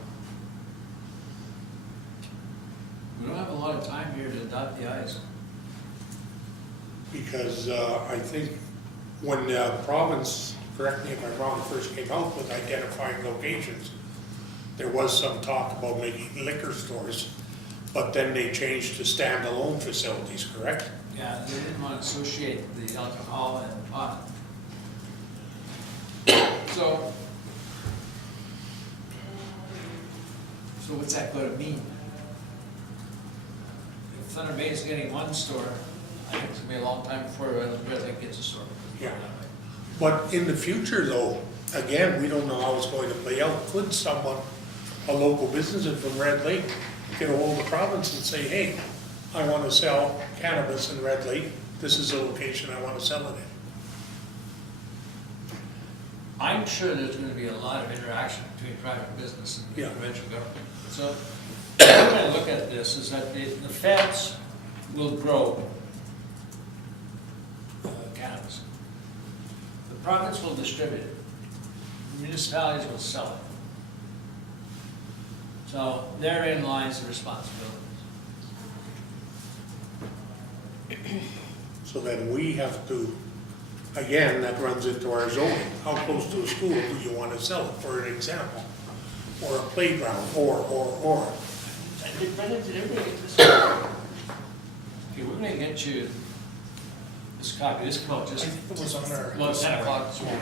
We don't have a lot of time here to dot the i's. Because I think when the province, correct me if I'm wrong, first came out with identifying locations, there was some talk about making liquor stores, but then they changed to standalone facilities, correct? Yeah, they didn't want to associate the alcohol and pot. So what's that going to mean? If Thunder Bay is getting one store, I think it's going to be a long time before Red Lake gets a store. Yeah. But in the future though, again, we don't know how it's going to play out. Could someone, a local business from Red Lake, get a hold of the province and say, hey, I want to sell cannabis in Red Lake, this is the location I want to sell it in? I'm sure there's going to be a lot of interaction between private business and the Yeah. provincial government. So we're going to look at this is that the feds will grow cannabis. The province will distribute it. Municipalities will sell it. So therein lies the responsibilities. So then we have to, again, that runs into our zoning. How close to a school do you want to sell it, for an example? Or a playground, or. I did, Brendan, did everybody get this? Okay, we're gonna get you this copy, this come out I just, think it was on our. well, 10 o'clock this morning.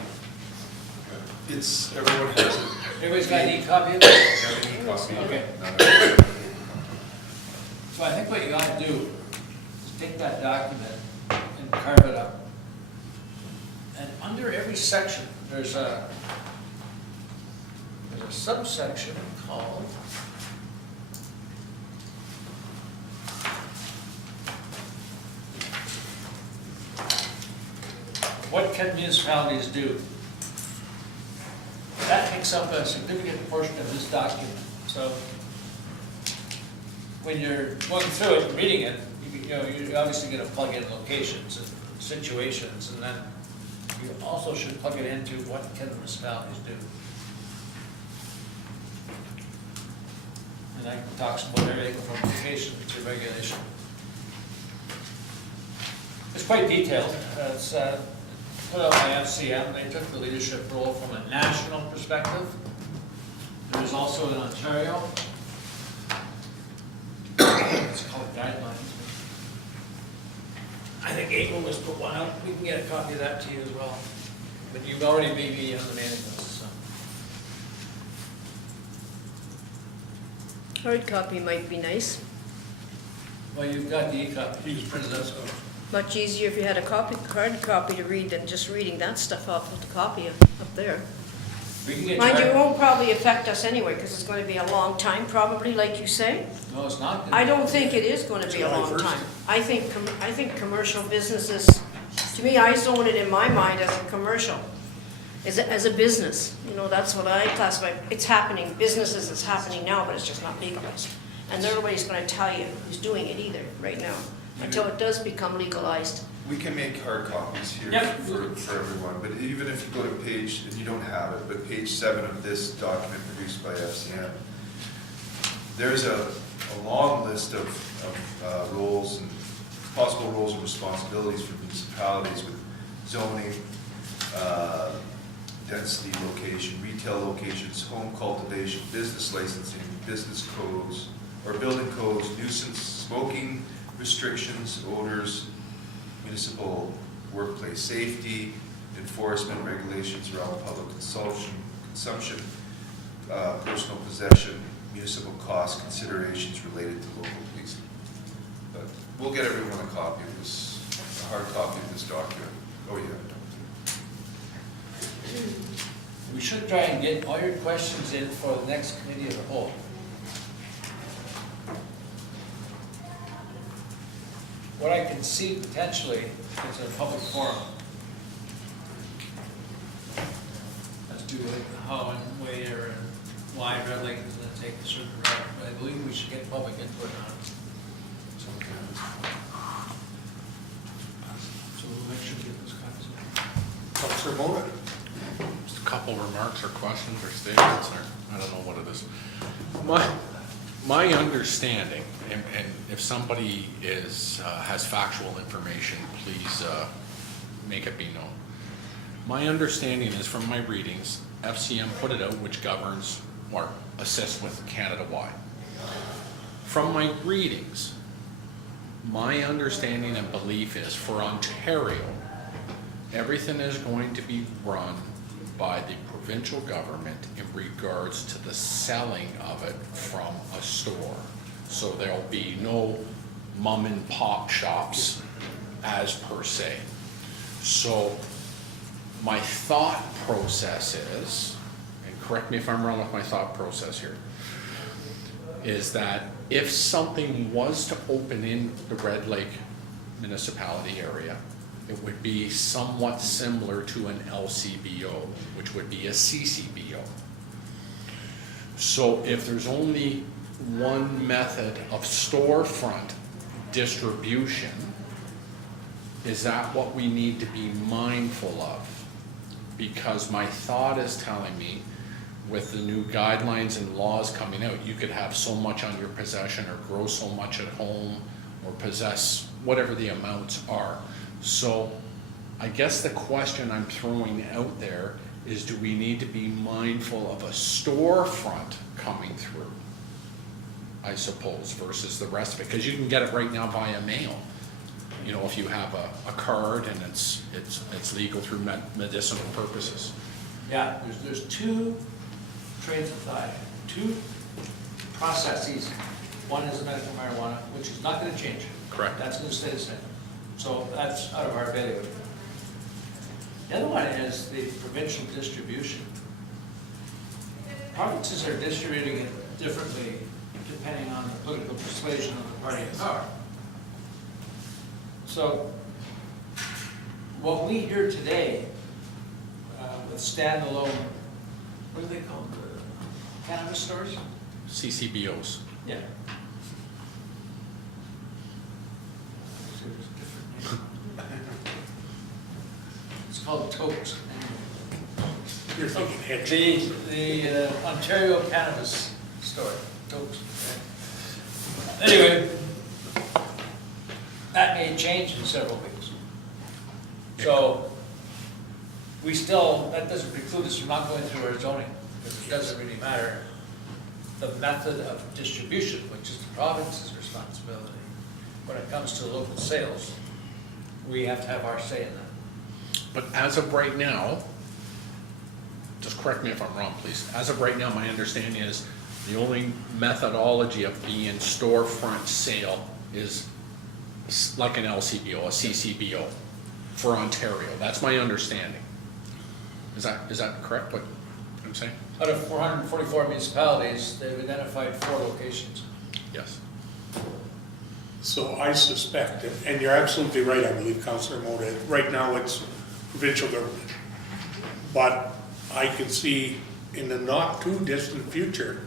It's, everyone has it. Everybody's got an e-copy of it? Every copy. Okay. Not So I think what you ought to do is take that document and carve it up. And under every section, there's a subsection called what can municipalities do? That takes up a significant portion of this document. So when you're going through it and reading it, you're obviously going to plug in locations and situations, and then you also should plug it into what can municipalities do. And that talks about everything from location to regulation. It's quite detailed. It's put out by FCM. They took the leadership role from a national perspective. There's also in Ontario. It's called guidelines. I think April was put one out. We can get a copy of that to you as well. But you've already maybe on the mailing list, so. Hard copy might be nice. Well, you've got the e-copy. You just print it out. Much easier if you had a hard copy to read than just reading that stuff off of the copy up there. We can get Mind you, it Charlie. won't probably affect us anyway, because it's going to be a long time, probably, like you say. No, it's not. I don't think it is going to be a July long 1st. time. I think commercial businesses, to me, I zone it in my mind as a commercial, as a business. You know, that's what I classify. It's happening, businesses, it's happening now, but it's just not legalized. And nobody's going to tell you who's doing it either, right now, until it does become legalized. We can make hard copies here Yep. for everyone, but even if you go to page, and you don't have it, but page 7 of this document produced by FCM, there's a long list of roles and possible roles and responsibilities for municipalities with zoning, density location, retail locations, home cultivation, business licensing, business codes, or building codes, nuisance, smoking restrictions, odors, municipal workplace safety, enforcement regulations around public consumption, personal possession, municipal cost considerations related to local policing. But we'll get everyone a copy of this, a hard copy of this document. Oh, yeah. We should try and get all your questions in for the next committee of the whole. What I can see potentially is a public forum. As to how and where and why Red Lake is going to take a certain route. But I believe we should get public input on it. So we'll make sure we get those copies. Councilor Mona? Just a couple remarks or questions or statements, or I don't know what it is. My understanding, and if somebody has factual information, please make it be known. My understanding is from my readings, FCM put it out, which governs or assists with Canada-wide. From my readings, my understanding and belief is for Ontario, everything is going to be run by the provincial government in regards to the selling of it from a store. So there'll be no mom and pop shops as per se. So my thought process is, and correct me if I'm wrong with my thought process here, is that if something was to open in the Red Lake municipality area, it would be somewhat similar to an LCBO, which would be a CCBO. So if there's only one method of storefront distribution, is that what we need to be mindful of? Because my thought is telling me, with the new guidelines and laws coming out, you could have so much on your possession or grow so much at home or possess whatever the amounts are. So I guess the question I'm throwing out there is, do we need to be mindful of a storefront coming through, I suppose, versus the rest of it? Because you can get it right now via mail. You know, if you have a card and it's legal through medicinal purposes. Yeah, there's two trains of thought, two processes. One is medical marijuana, which is not gonna change. Correct. That's gonna stay the same. So that's out of our bailiwick. The other one is the provincial distribution. Provinces are distributing it differently depending on the political persuasion of the party in power. So what we hear today with standalone, what do they call them? Cannabis stores? CCBOs. Yeah. It's called totes. You're thinking head. The Ontario Cannabis Store, totes. Anyway, that may change in several weeks. So we still, that doesn't preclude us from not going through our zoning, because it doesn't really matter the method of distribution, which is the province's responsibility. When it comes to local sales, we have to have our say in that. But as of right now, just correct me if I'm wrong, please. As of right now, my understanding is the only methodology of being storefront sale is like an LCBO, a CCBO for Ontario. That's my understanding. Is that correct, what I'm saying? Out of 444 municipalities, they've identified 4 locations. Yes. So I suspect, and you're absolutely right, I believe, Councillor Moda, right now it's provincial government. But I can see in the not too distant future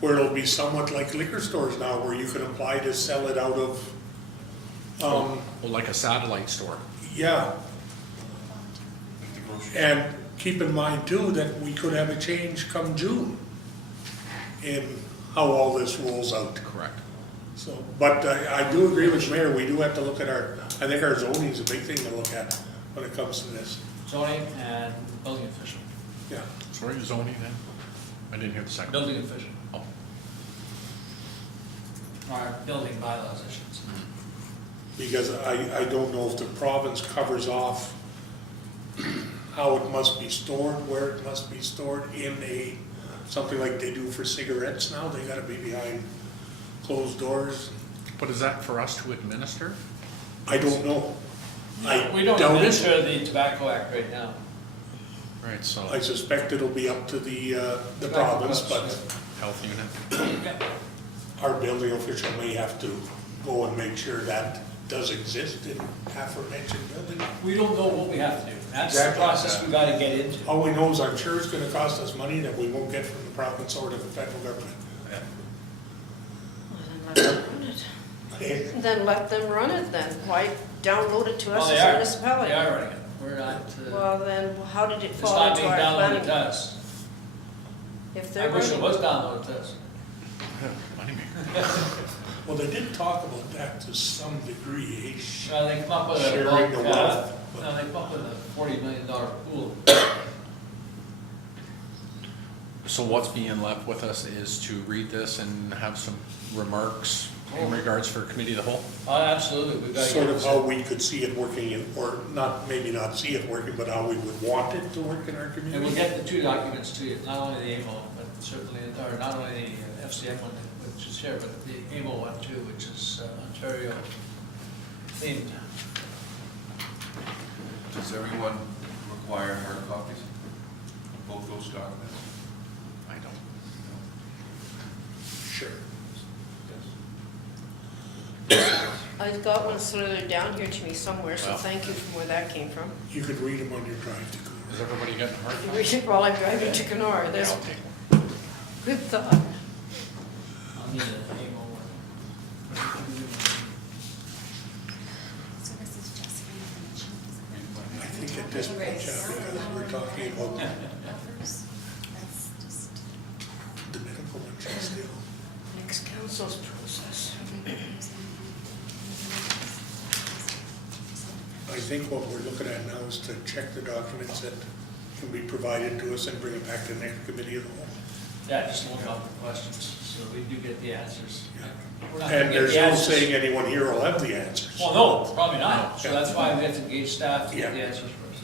where it'll be somewhat like liquor stores now, where you can apply to sell it out of, Well, like a satellite store. yeah. And keep in mind too, that we could have a change come June in how all this rolls out. Correct. So, but I do agree with Mayor, we do have to look at I think our zoning is a big thing to look at when it comes to this. Zoning and building official. Yeah. Sorry, zoning then? I didn't hear the second. Building official, Oh, or building bylaws, I should say. Because I don't know if the province covers off how it must be stored, where it must be stored in something like they do for cigarettes now, they gotta be behind closed doors. but is that for us to administer? I don't know. I We don't doubt it. administer the Tobacco Act right now. Right, so I suspect it'll be up to the Tobacco province, clubs, but health unit. Yeah. our building official may have to go and make sure that does exist in aforementioned building. We don't know what we have to do. That's the Exactly. process we gotta get into. All we know is I'm sure it's gonna cost us money that we won't get from the province or the federal government. Then let them run it then. Why download it to Well, us they as a are. municipality? They are running it. We're not, Well, then how did it it's fall not into being our downloaded planning? to us. If I they're wish it running, was downloaded to us. Money maker. Well, they did talk about that to some degree, eh? Well, they come up with a Sharing bulk, the wealth, but- no, they come up with a $40 million pool. So what's being left with us is to read this and have some remarks in regards for committee of the whole? Oh, absolutely, we've gotta Sort get of this. how we could see it working, or not, maybe not see it working, but how we would want it to work in our And we'll community. get the 2 documents to you, not only the AMO, but certainly, or not only the FCM one, which is here, but the AMO one too, which is Ontario themed. Does everyone require hard copies of both those documents? I don't. Sure. I've got one slither down here to me somewhere, so Well. thank you from where that came from. You could read them on your drive to Cook. Is everybody getting hard? Read it while I'm driving to Kenora. Yeah, That's I'll take one. good thought. need a name over. So this is just for information, isn't it? I think at this point, Jeff, because we're talking about Offers, that's just. the medical insurance deal. Next council's process. I think what we're looking at now is to check the documents that can be provided to us and bring it back to the next committee of the whole. Yeah, just look up the questions, so we do get the answers. We're not gonna And get there's the no answers. saying anyone here will have the answers. Well, no, probably not, so Yeah. that's why we have to engage staff to get the Yeah. answers first.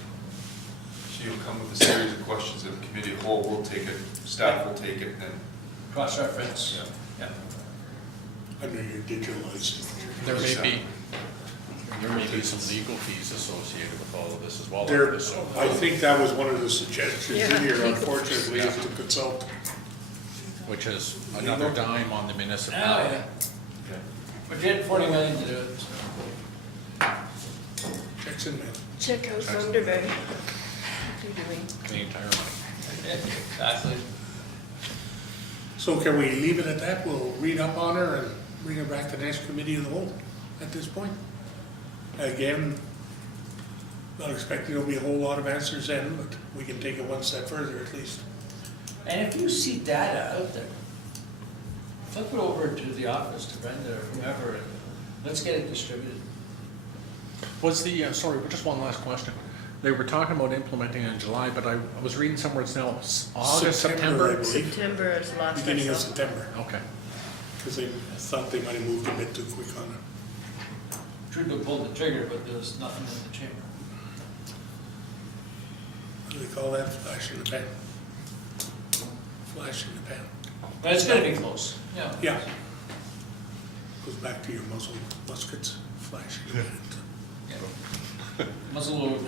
So you'll come with a series of questions that the committee of whole will take it, staff will take it, and Cross-reference, Yeah. yeah. Under your digitalized. There may be some legal fees associated with all of this as well. There, This- I think that was one of the suggestions Yeah. in here, unfortunately, is to consult. Which is another dime on the Oh, municipality. yeah. But you had 40 million to do it, so. Checks in mail. Check out Thunderberg. What they're doing. The entire money. Exactly. So can we leave it at that? We'll read up on her and bring her back to the next committee of the whole at this point. Again, not expecting there'll be a whole lot of answers then, but we can take it one step further at least. And if you see data out there, flip it over to the office, to Brenda or whoever, and let's get it distributed. Was the, sorry, just one last question. They were talking about implementing in July, but I was reading somewhere it's now August, September, I September? believe. September is last I Beginning of saw. September, Okay. because they thought they might have moved a bit too quick on it. Trudeau pulled the trigger, but there's nothing in the chamber. What do they call that? Flash in the pan. Flash in the pan. But it's gonna be close, yeah. Yeah. Goes back to your muskets, flash in the pan. Muzzle load.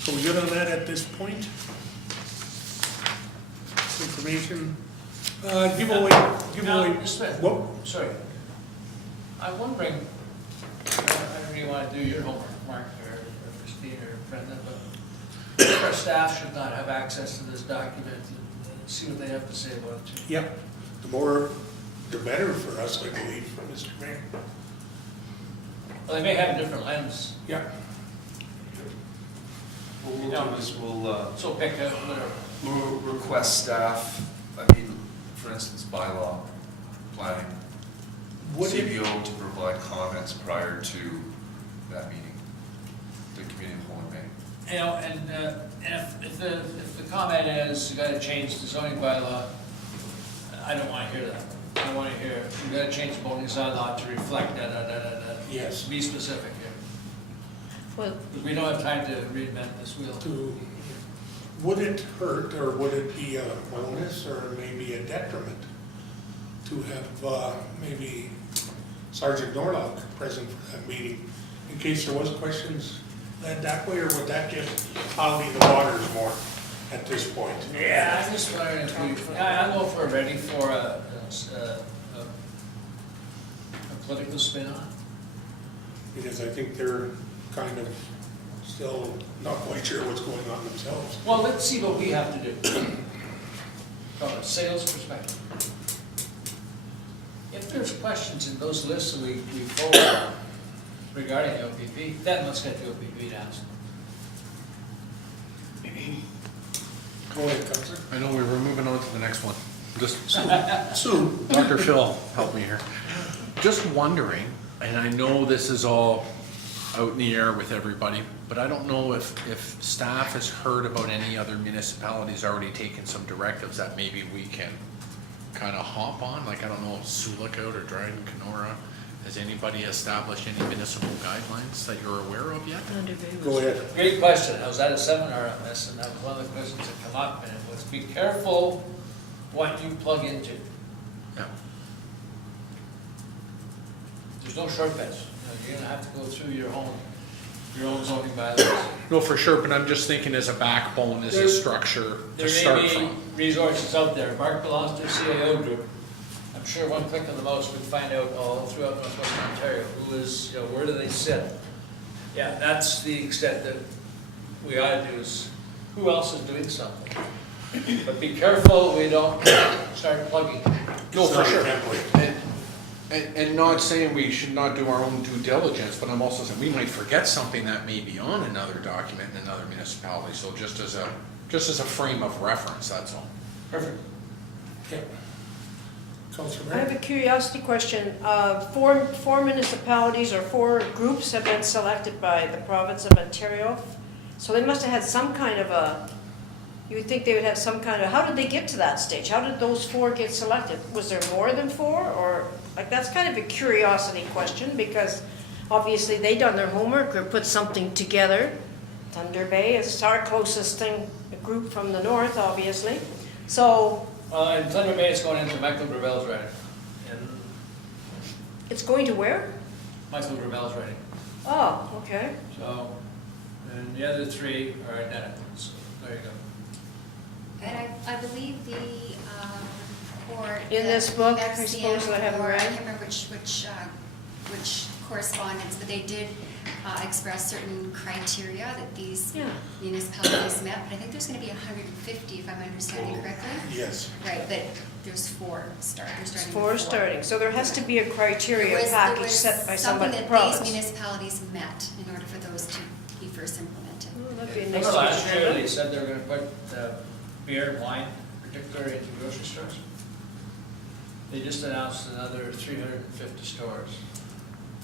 So we good on that at this point? Information, giveaway. Now, Mr. Smith, Whoop. sorry. I'm wondering, I don't really want to do your homework, Mark, or Christine, or Brenda, but if our staff should not have access to this document and see what they have to say about it too. Yep, the more, the better for us, I believe, Mr. Mayor. Well, they may have a different lens, Yeah, what we'll do is so pick up whatever. we'll request staff, I mean, for instance, bylaw, planning, would it, CBO to provide comments prior to that meeting, the committee of the whole in May. You know, and if the comment is, you gotta change the zoning bylaw, I don't wanna hear that. I wanna hear, you gotta change the voting bylaw to reflect da. yes, Be specific here. Well, Because we don't have time to reinvent this wheel. to, would it hurt, or would it be a bonus, or maybe a detriment to have, maybe Sergeant Norlock present for that meeting, in case there was questions led that way, or would that just cloudy the waters more at this point? Yeah, I'm just wondering if we, I don't know if we're ready for a political spin on it. Because I think they're kind of still not quite sure what's going on themselves. Well, let's see what we have to do. From a sales perspective. If there's questions in those lists that we forward regarding the OPP, then let's get the OPP to answer. Go ahead, Counselor. I know we were moving on to the next one. Just, Sue, Dr. Phil, help me here. Just wondering, and I know this is all out in the air with everybody, but I don't know if staff has heard about any other municipalities already taking some directives that maybe we can kind of hop on. Like, I don't know, Sioux Lookout or Dryden, Kenora, has anybody established any municipal guidelines that you're aware of yet? Thunderberg go was. ahead. Great question. I was at a seminar on this, and that was one of the questions that come up, and it was, be careful what you plug into. Yeah. There's no shortcuts. You're gonna have to go through your own zoning bylaws. No, for sure, but I'm just thinking as a backbone, as a structure to There start may be from. resources out there. Mark belongs to a CAO group. I'm sure one click of the mouse would find out all throughout northwestern Ontario who is, where do they sit? Yeah, that's the extent that we ought to do is, who else is doing something? But be careful we don't start plugging. No, It's for not a sure. template. And not saying we should not do our own due diligence, but I'm also saying we might forget something that may be on another document in another municipality, so just as a frame of reference, that's all. Perfect. Okay. Councilor I have Mayor? a curiosity question. Four municipalities or 4 groups have been selected by the province of Ontario. So they must have had some kind of a, you would think they would have some kind of, how did they get to that stage? How did those 4 get selected? Was there more than 4 or, like, that's kind of a curiosity question because obviously they done their homework or put something together. Thunder Bay is our closest thing, a group from the north, obviously. So In Thunder Bay, it's going into Michael Gravel's writing. And it's going to where? Michael Gravel's writing. Oh, okay. So, and the other 3 are identical, so there you go. And I believe the report. In this book, I FCM suppose I haven't report, read. I can't remember which correspondence, but they did express certain criteria that these Yeah. municipalities met. But I think there's going to be 150, if I'm understanding correctly. Yes. Right, but there's 4 starting. They're It's starting 4 with 4. starting, so there has to be a criteria There package was set by somebody in the something that province. these municipalities met in order for those to be first implemented. Oh, that'd be a nice Remember last to year, have. they said they were gonna put beer and wine, particularly into grocery stores? They just announced another 350 stores.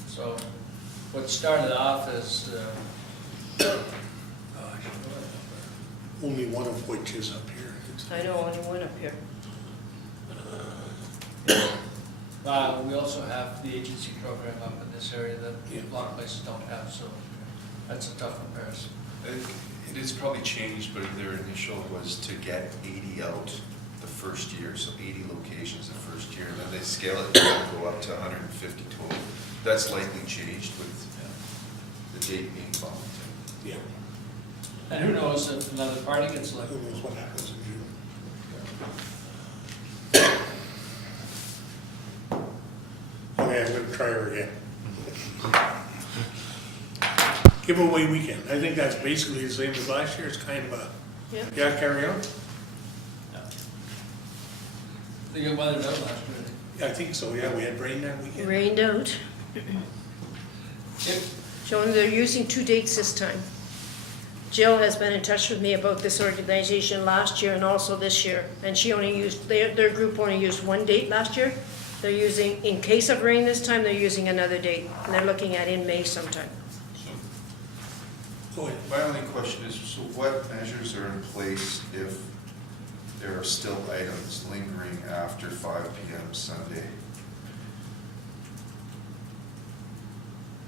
So what started off as, Only one of which is up here. I know, only one up here. we also have the agency program up in this area that a lot of places don't have, so that's a tough comparison. It has probably changed, but their initial was to get 80 out the first year, so 80 locations the first year, and then they scale it down and go up to 150 total. That's likely changed with the date being bumped. Yeah. And who knows if another party gets Who elected? knows what happens in June? Okay, I'm gonna try her again. Giveaway weekend. I think that's basically the same as last year. It's kind of a, Yeah. yeah, carry on? They got weathered out last year. Yeah, I think so, yeah. We had rain that weekend. Rained out. Yep. Showing they're using 2 dates this time. Jill has been in touch with me about this organization last year and also this year. And she only used, their group only used 1 date last year. They're using, in case of rain this time, they're using another date. And they're looking at in May sometime. So Go ahead. my only question is, so what measures are in place if there are still items lingering after 5 p.m. Sunday?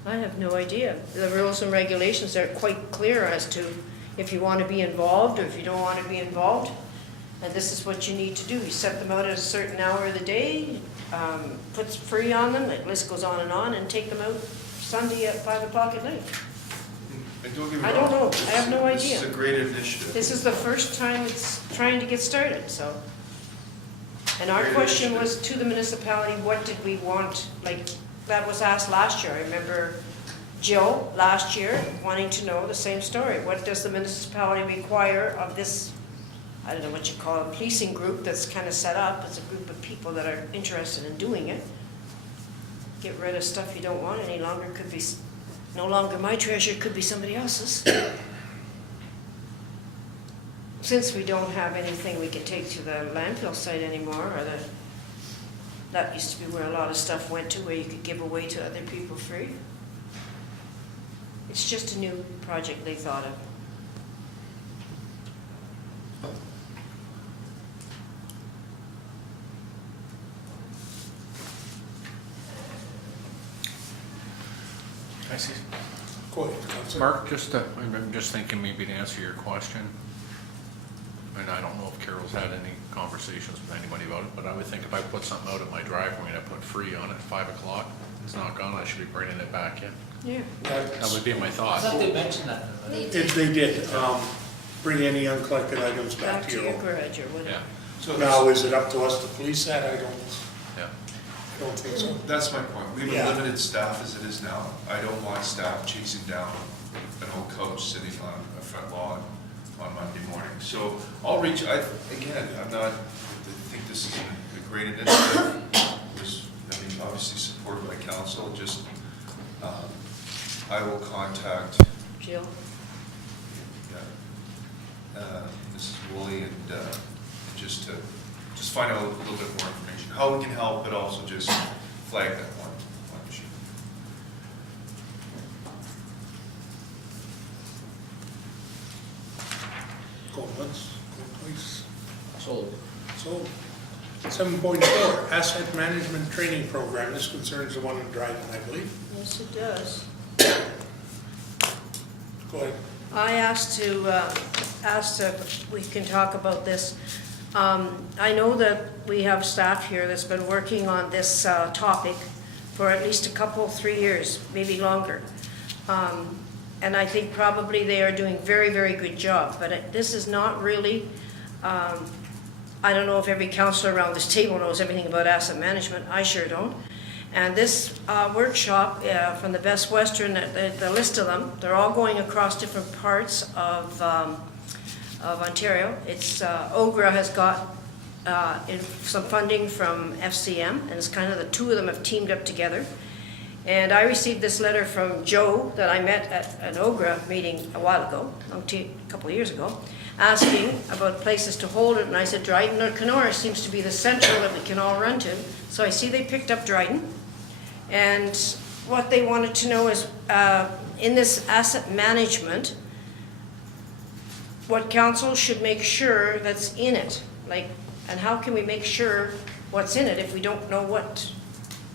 I have no idea. The rules and regulations are quite clear as to if you want to be involved or if you don't want to be involved. And this is what you need to do. You set them out at a certain hour of the day, puts free on them, the list goes on, and take them out Sunday at 5 o'clock at night. And don't get me I don't wrong, know. I have no This idea. is a great initiative. This is the first time it's trying to get started, so. And our Great question initiative. was to the municipality, what did we want? Like, that was asked last year. I remember Jill last year wanting to know the same story. What does the municipality require of this, I don't know what you call it, policing group that's kind of set up? It's a group of people that are interested in doing it. Get rid of stuff you don't want any longer. Could be no longer my treasure, could be somebody else's. Since we don't have anything we can take to the landfill site anymore, or that used to be where a lot of stuff went to, where you could give away to other people free. It's just a new project they thought of. I see. Go ahead, Councilor. Mark, I'm just thinking maybe to answer your question, and I don't know if Carol's had any conversations with anybody about it, but I would think if I put something out at my driveway and I put free on it at 5 o'clock, it's not gone, I should be bringing it back in. Yeah. That would be my I thought. thought they mentioned that. They If they did, bring any uncollected items Back to your home. garage or whatever. Yeah, So Now, is it up to us to police that? I yeah. don't think so. that's my point. We have Yeah. a limited staff as it is now. I don't want staff chasing down an old coach sitting on a front lawn on Monday morning. So I'll reach, again, I think this is a great initiative. Obviously supported by council, just, I will contact, Jill? Mrs. Woolley and just find out a little bit more information, how we can help, but also just flag that one issue. Going once, going twice. Sold. So, 7.4, asset management training program. This concerns the one in Dryden, I believe. Yes, it does. Go ahead. I asked if we can talk about this. I know that we have staff here that's been working on this topic for at least 3 years, maybe longer. And I think probably they are doing very, very good job. But this is not really, I don't know if every councillor around this table knows everything about asset management. I sure don't. And this workshop from the Best Western, the list of them, they're all going across different parts of Ontario. It's OGRA has got some funding from FCM, and it's kind of the two of them have teamed up together. And I received this letter from Joe that I met at an OGRA meeting a while ago, a couple of years ago, asking about places to hold it. And I said, Dryden or Kenora seems to be the central that we can all run to. So I see they picked up Dryden. And what they wanted to know is, in this asset management, what council should make sure that's in it. And how can we make sure what's in it if we don't know what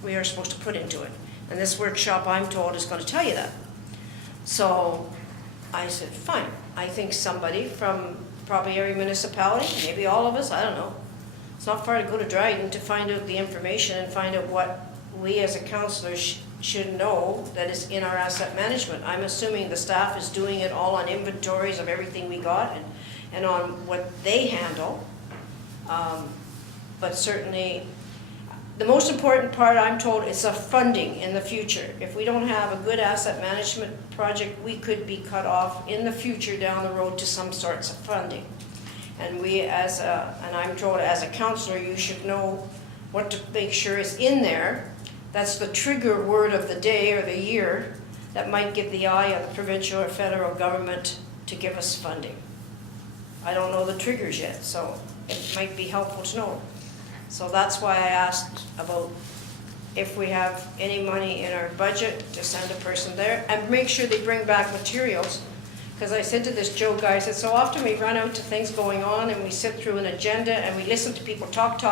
we are supposed to put into it? And this workshop, I'm told, is going to tell you that. So I said, fine. I think somebody from probably every municipality, maybe all of us, I don't know. It's not far to go to Dryden to find out the information and find out what we as a councillor should know that is in our asset management. I'm assuming the staff is doing it all on inventories of everything we got and on what they handle. But certainly, the most important part, I'm told, is the funding in the future. If we don't have a good asset management project, we could be cut off in the future down the road to some sorts of funding. And and I'm told as a councillor, you should know what to make sure is in there. That's the trigger word of the day or the year that might get the eye of the provincial or federal government to give us funding. I don't know the triggers yet, so it might be helpful to know. So that's why I asked about if we have any money in our budget to send a person there and make sure they bring back materials. Because I said to this Joe guy, I said, so often we run out to things going on and we sit through an agenda and we listen to people talk,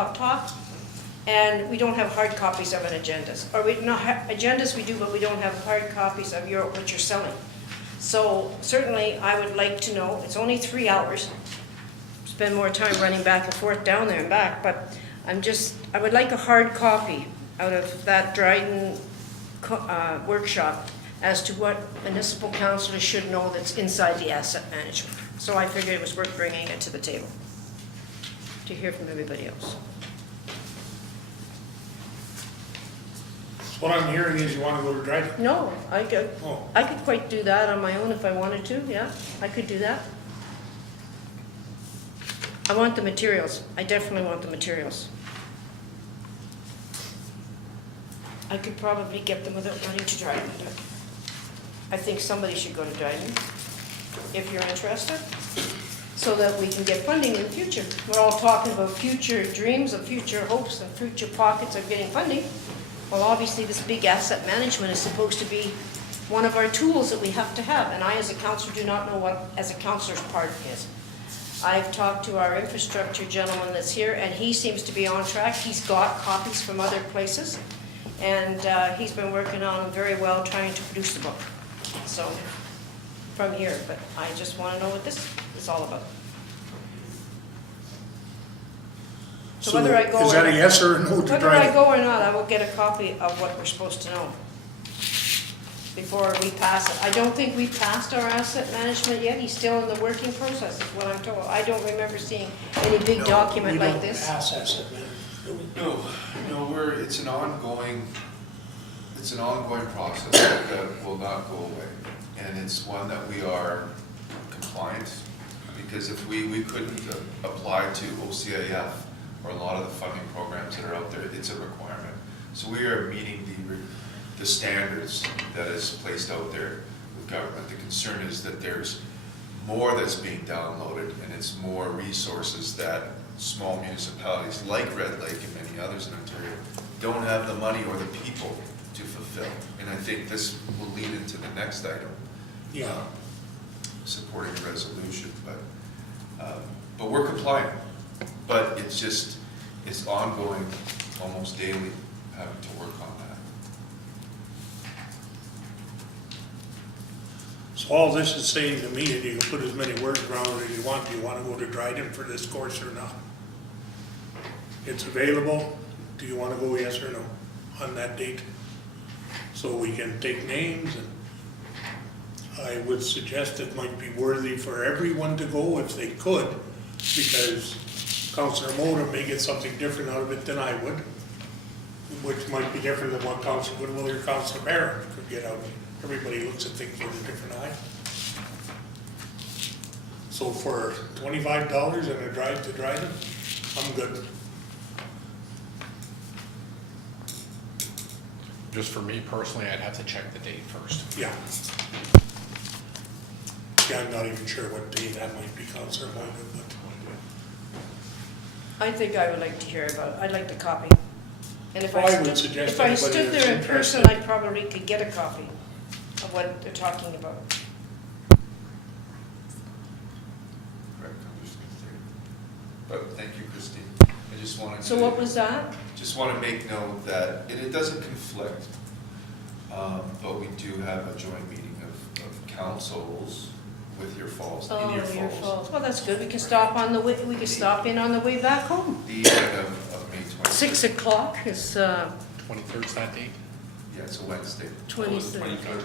and we don't have hard copies of an agendas. Or agendas we do, but we don't have hard copies of what you're selling. So certainly I would like to know, it's only 3 hours, spend more time running back and forth down there and back, but I would like a hard copy out of that Dryden workshop as to what municipal councillors should know that's inside the asset management. So I figured it was worth bringing it to the table to hear from everybody else. What I'm hearing is you want to go to Dryden. No, I could Oh. quite do that on my own if I wanted to, yeah, I could do that. I want the materials, I definitely want the materials. I could probably get them without running to Dryden, but I think somebody should go to Dryden, if you're interested, so that we can get funding in the future. We're all talking about future dreams and future hopes and future pockets of getting funding. Well, obviously, this big asset management is supposed to be one of our tools that we have to have, and I, as a councillor, do not know what, as a councillor's part is. I've talked to our infrastructure gentleman that's here, and he seems to be on track. He's got copies from other places, and he's been working on them very well, trying to produce the book. So, from here, but I just want to know what this is all about. So whether I go is that a yes or a no to whether I Dryden? go or not, I will get a copy of what we're supposed to know before we pass it. I don't think we passed our asset management yet. He's still in the working process, is what I'm told. I don't remember seeing any big document like this. We don't pass asset management. No, it's an ongoing process that will not go away. And it's one that we are compliant because if we couldn't apply to OCIF or a lot of the funding programs that are out there, it's a requirement. So we are meeting the standards that is placed out there with government. The concern is that there's more that's being downloaded, and it's more resources that small municipalities like Red Lake and many others in Ontario don't have the money or the people to fulfill. And I think this will lead into the next item. Yeah. Supporting the resolution, but we're compliant. But it's ongoing, almost daily, having to work on that. So all this is saying to me, and you can put as many words around it as you want, do you want to go to Dryden for this course or not? It's available, do you want to go yes or no on that date? So we can take names, and I would suggest it might be worthy for everyone to go if they could, because Councillor Moda may get something different out of it than I would, which might be different than what Councillor Goodwill or Councillor Barron could get out of it. Everybody looks at things with a different eye. So for $25 and a drive to Dryden, I'm good. Just for me personally, I'd have to check the date first. Yeah. Yeah, I'm not even sure what day that might be, Councillor Moda, but. I think I would like to hear about it. I'd like the copy. And if Well, I would stood- suggest if I anybody stood that's there in person, interested- I probably could get a copy of what they're talking about. Correct, but thank you, Christine. I just wanted to. So what was that? Just want to make note that, and it doesn't conflict, but we do have a joint meeting of councils with your falls, in your your falls. falls. Well, that's good. We can stop on the way, we can stop in on the way back home. The end of May 26th. 6 o'clock is, 23rd's that date? Yeah, it's a Wednesday. 23rd. 23rd.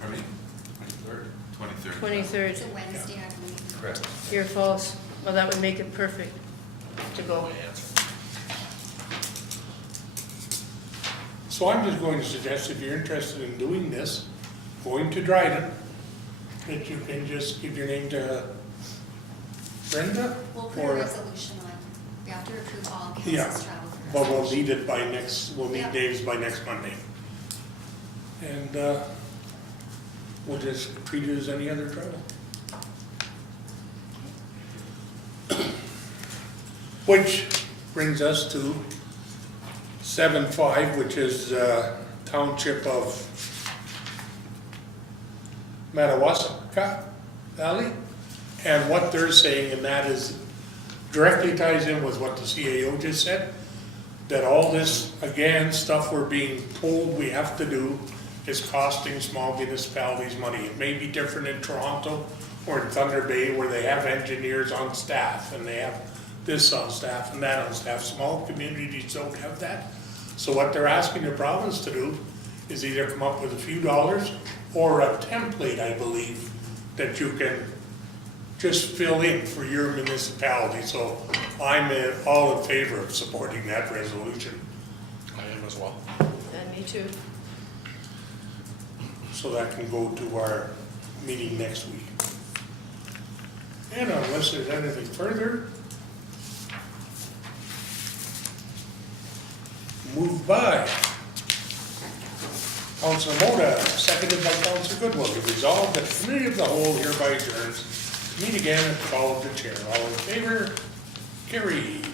Pardon me? 23rd. 23rd. 23rd, It's a Wednesday, I believe. Correct. your falls. Well, that would make it perfect to go. So I'm just going to suggest, if you're interested in doing this, going to Dryden, that you can just give your name to Brenda? We'll put a or- resolution on, we have to approve all Yeah, council's travel for but we'll resolution. need it by we'll need Yeah. names by next Monday. And, we'll just treat it as any other travel. Which brings us to 7.5, which is Township of Madawaska Valley. And what they're saying, and that is directly ties in with what the CAO just said, that all this, again, stuff we're being told we have to do is costing small municipalities money. It may be different in Toronto or in Thunder Bay where they have engineers on staff and they have this on staff and that on staff. Small communities don't have that. So what they're asking the province to do is either come up with a few dollars or a template, I believe, that you can just fill in for your municipality. So I'm all in favor of supporting that resolution. I am as well. And me too. So that can go to our meeting next week. And unless there's anything further, moved by Councilor Moda, seconded by Councilor Goodwill, to resolve that the committee of the whole hereby adjourns to meet again at the call of the chair. All in favor? Carried.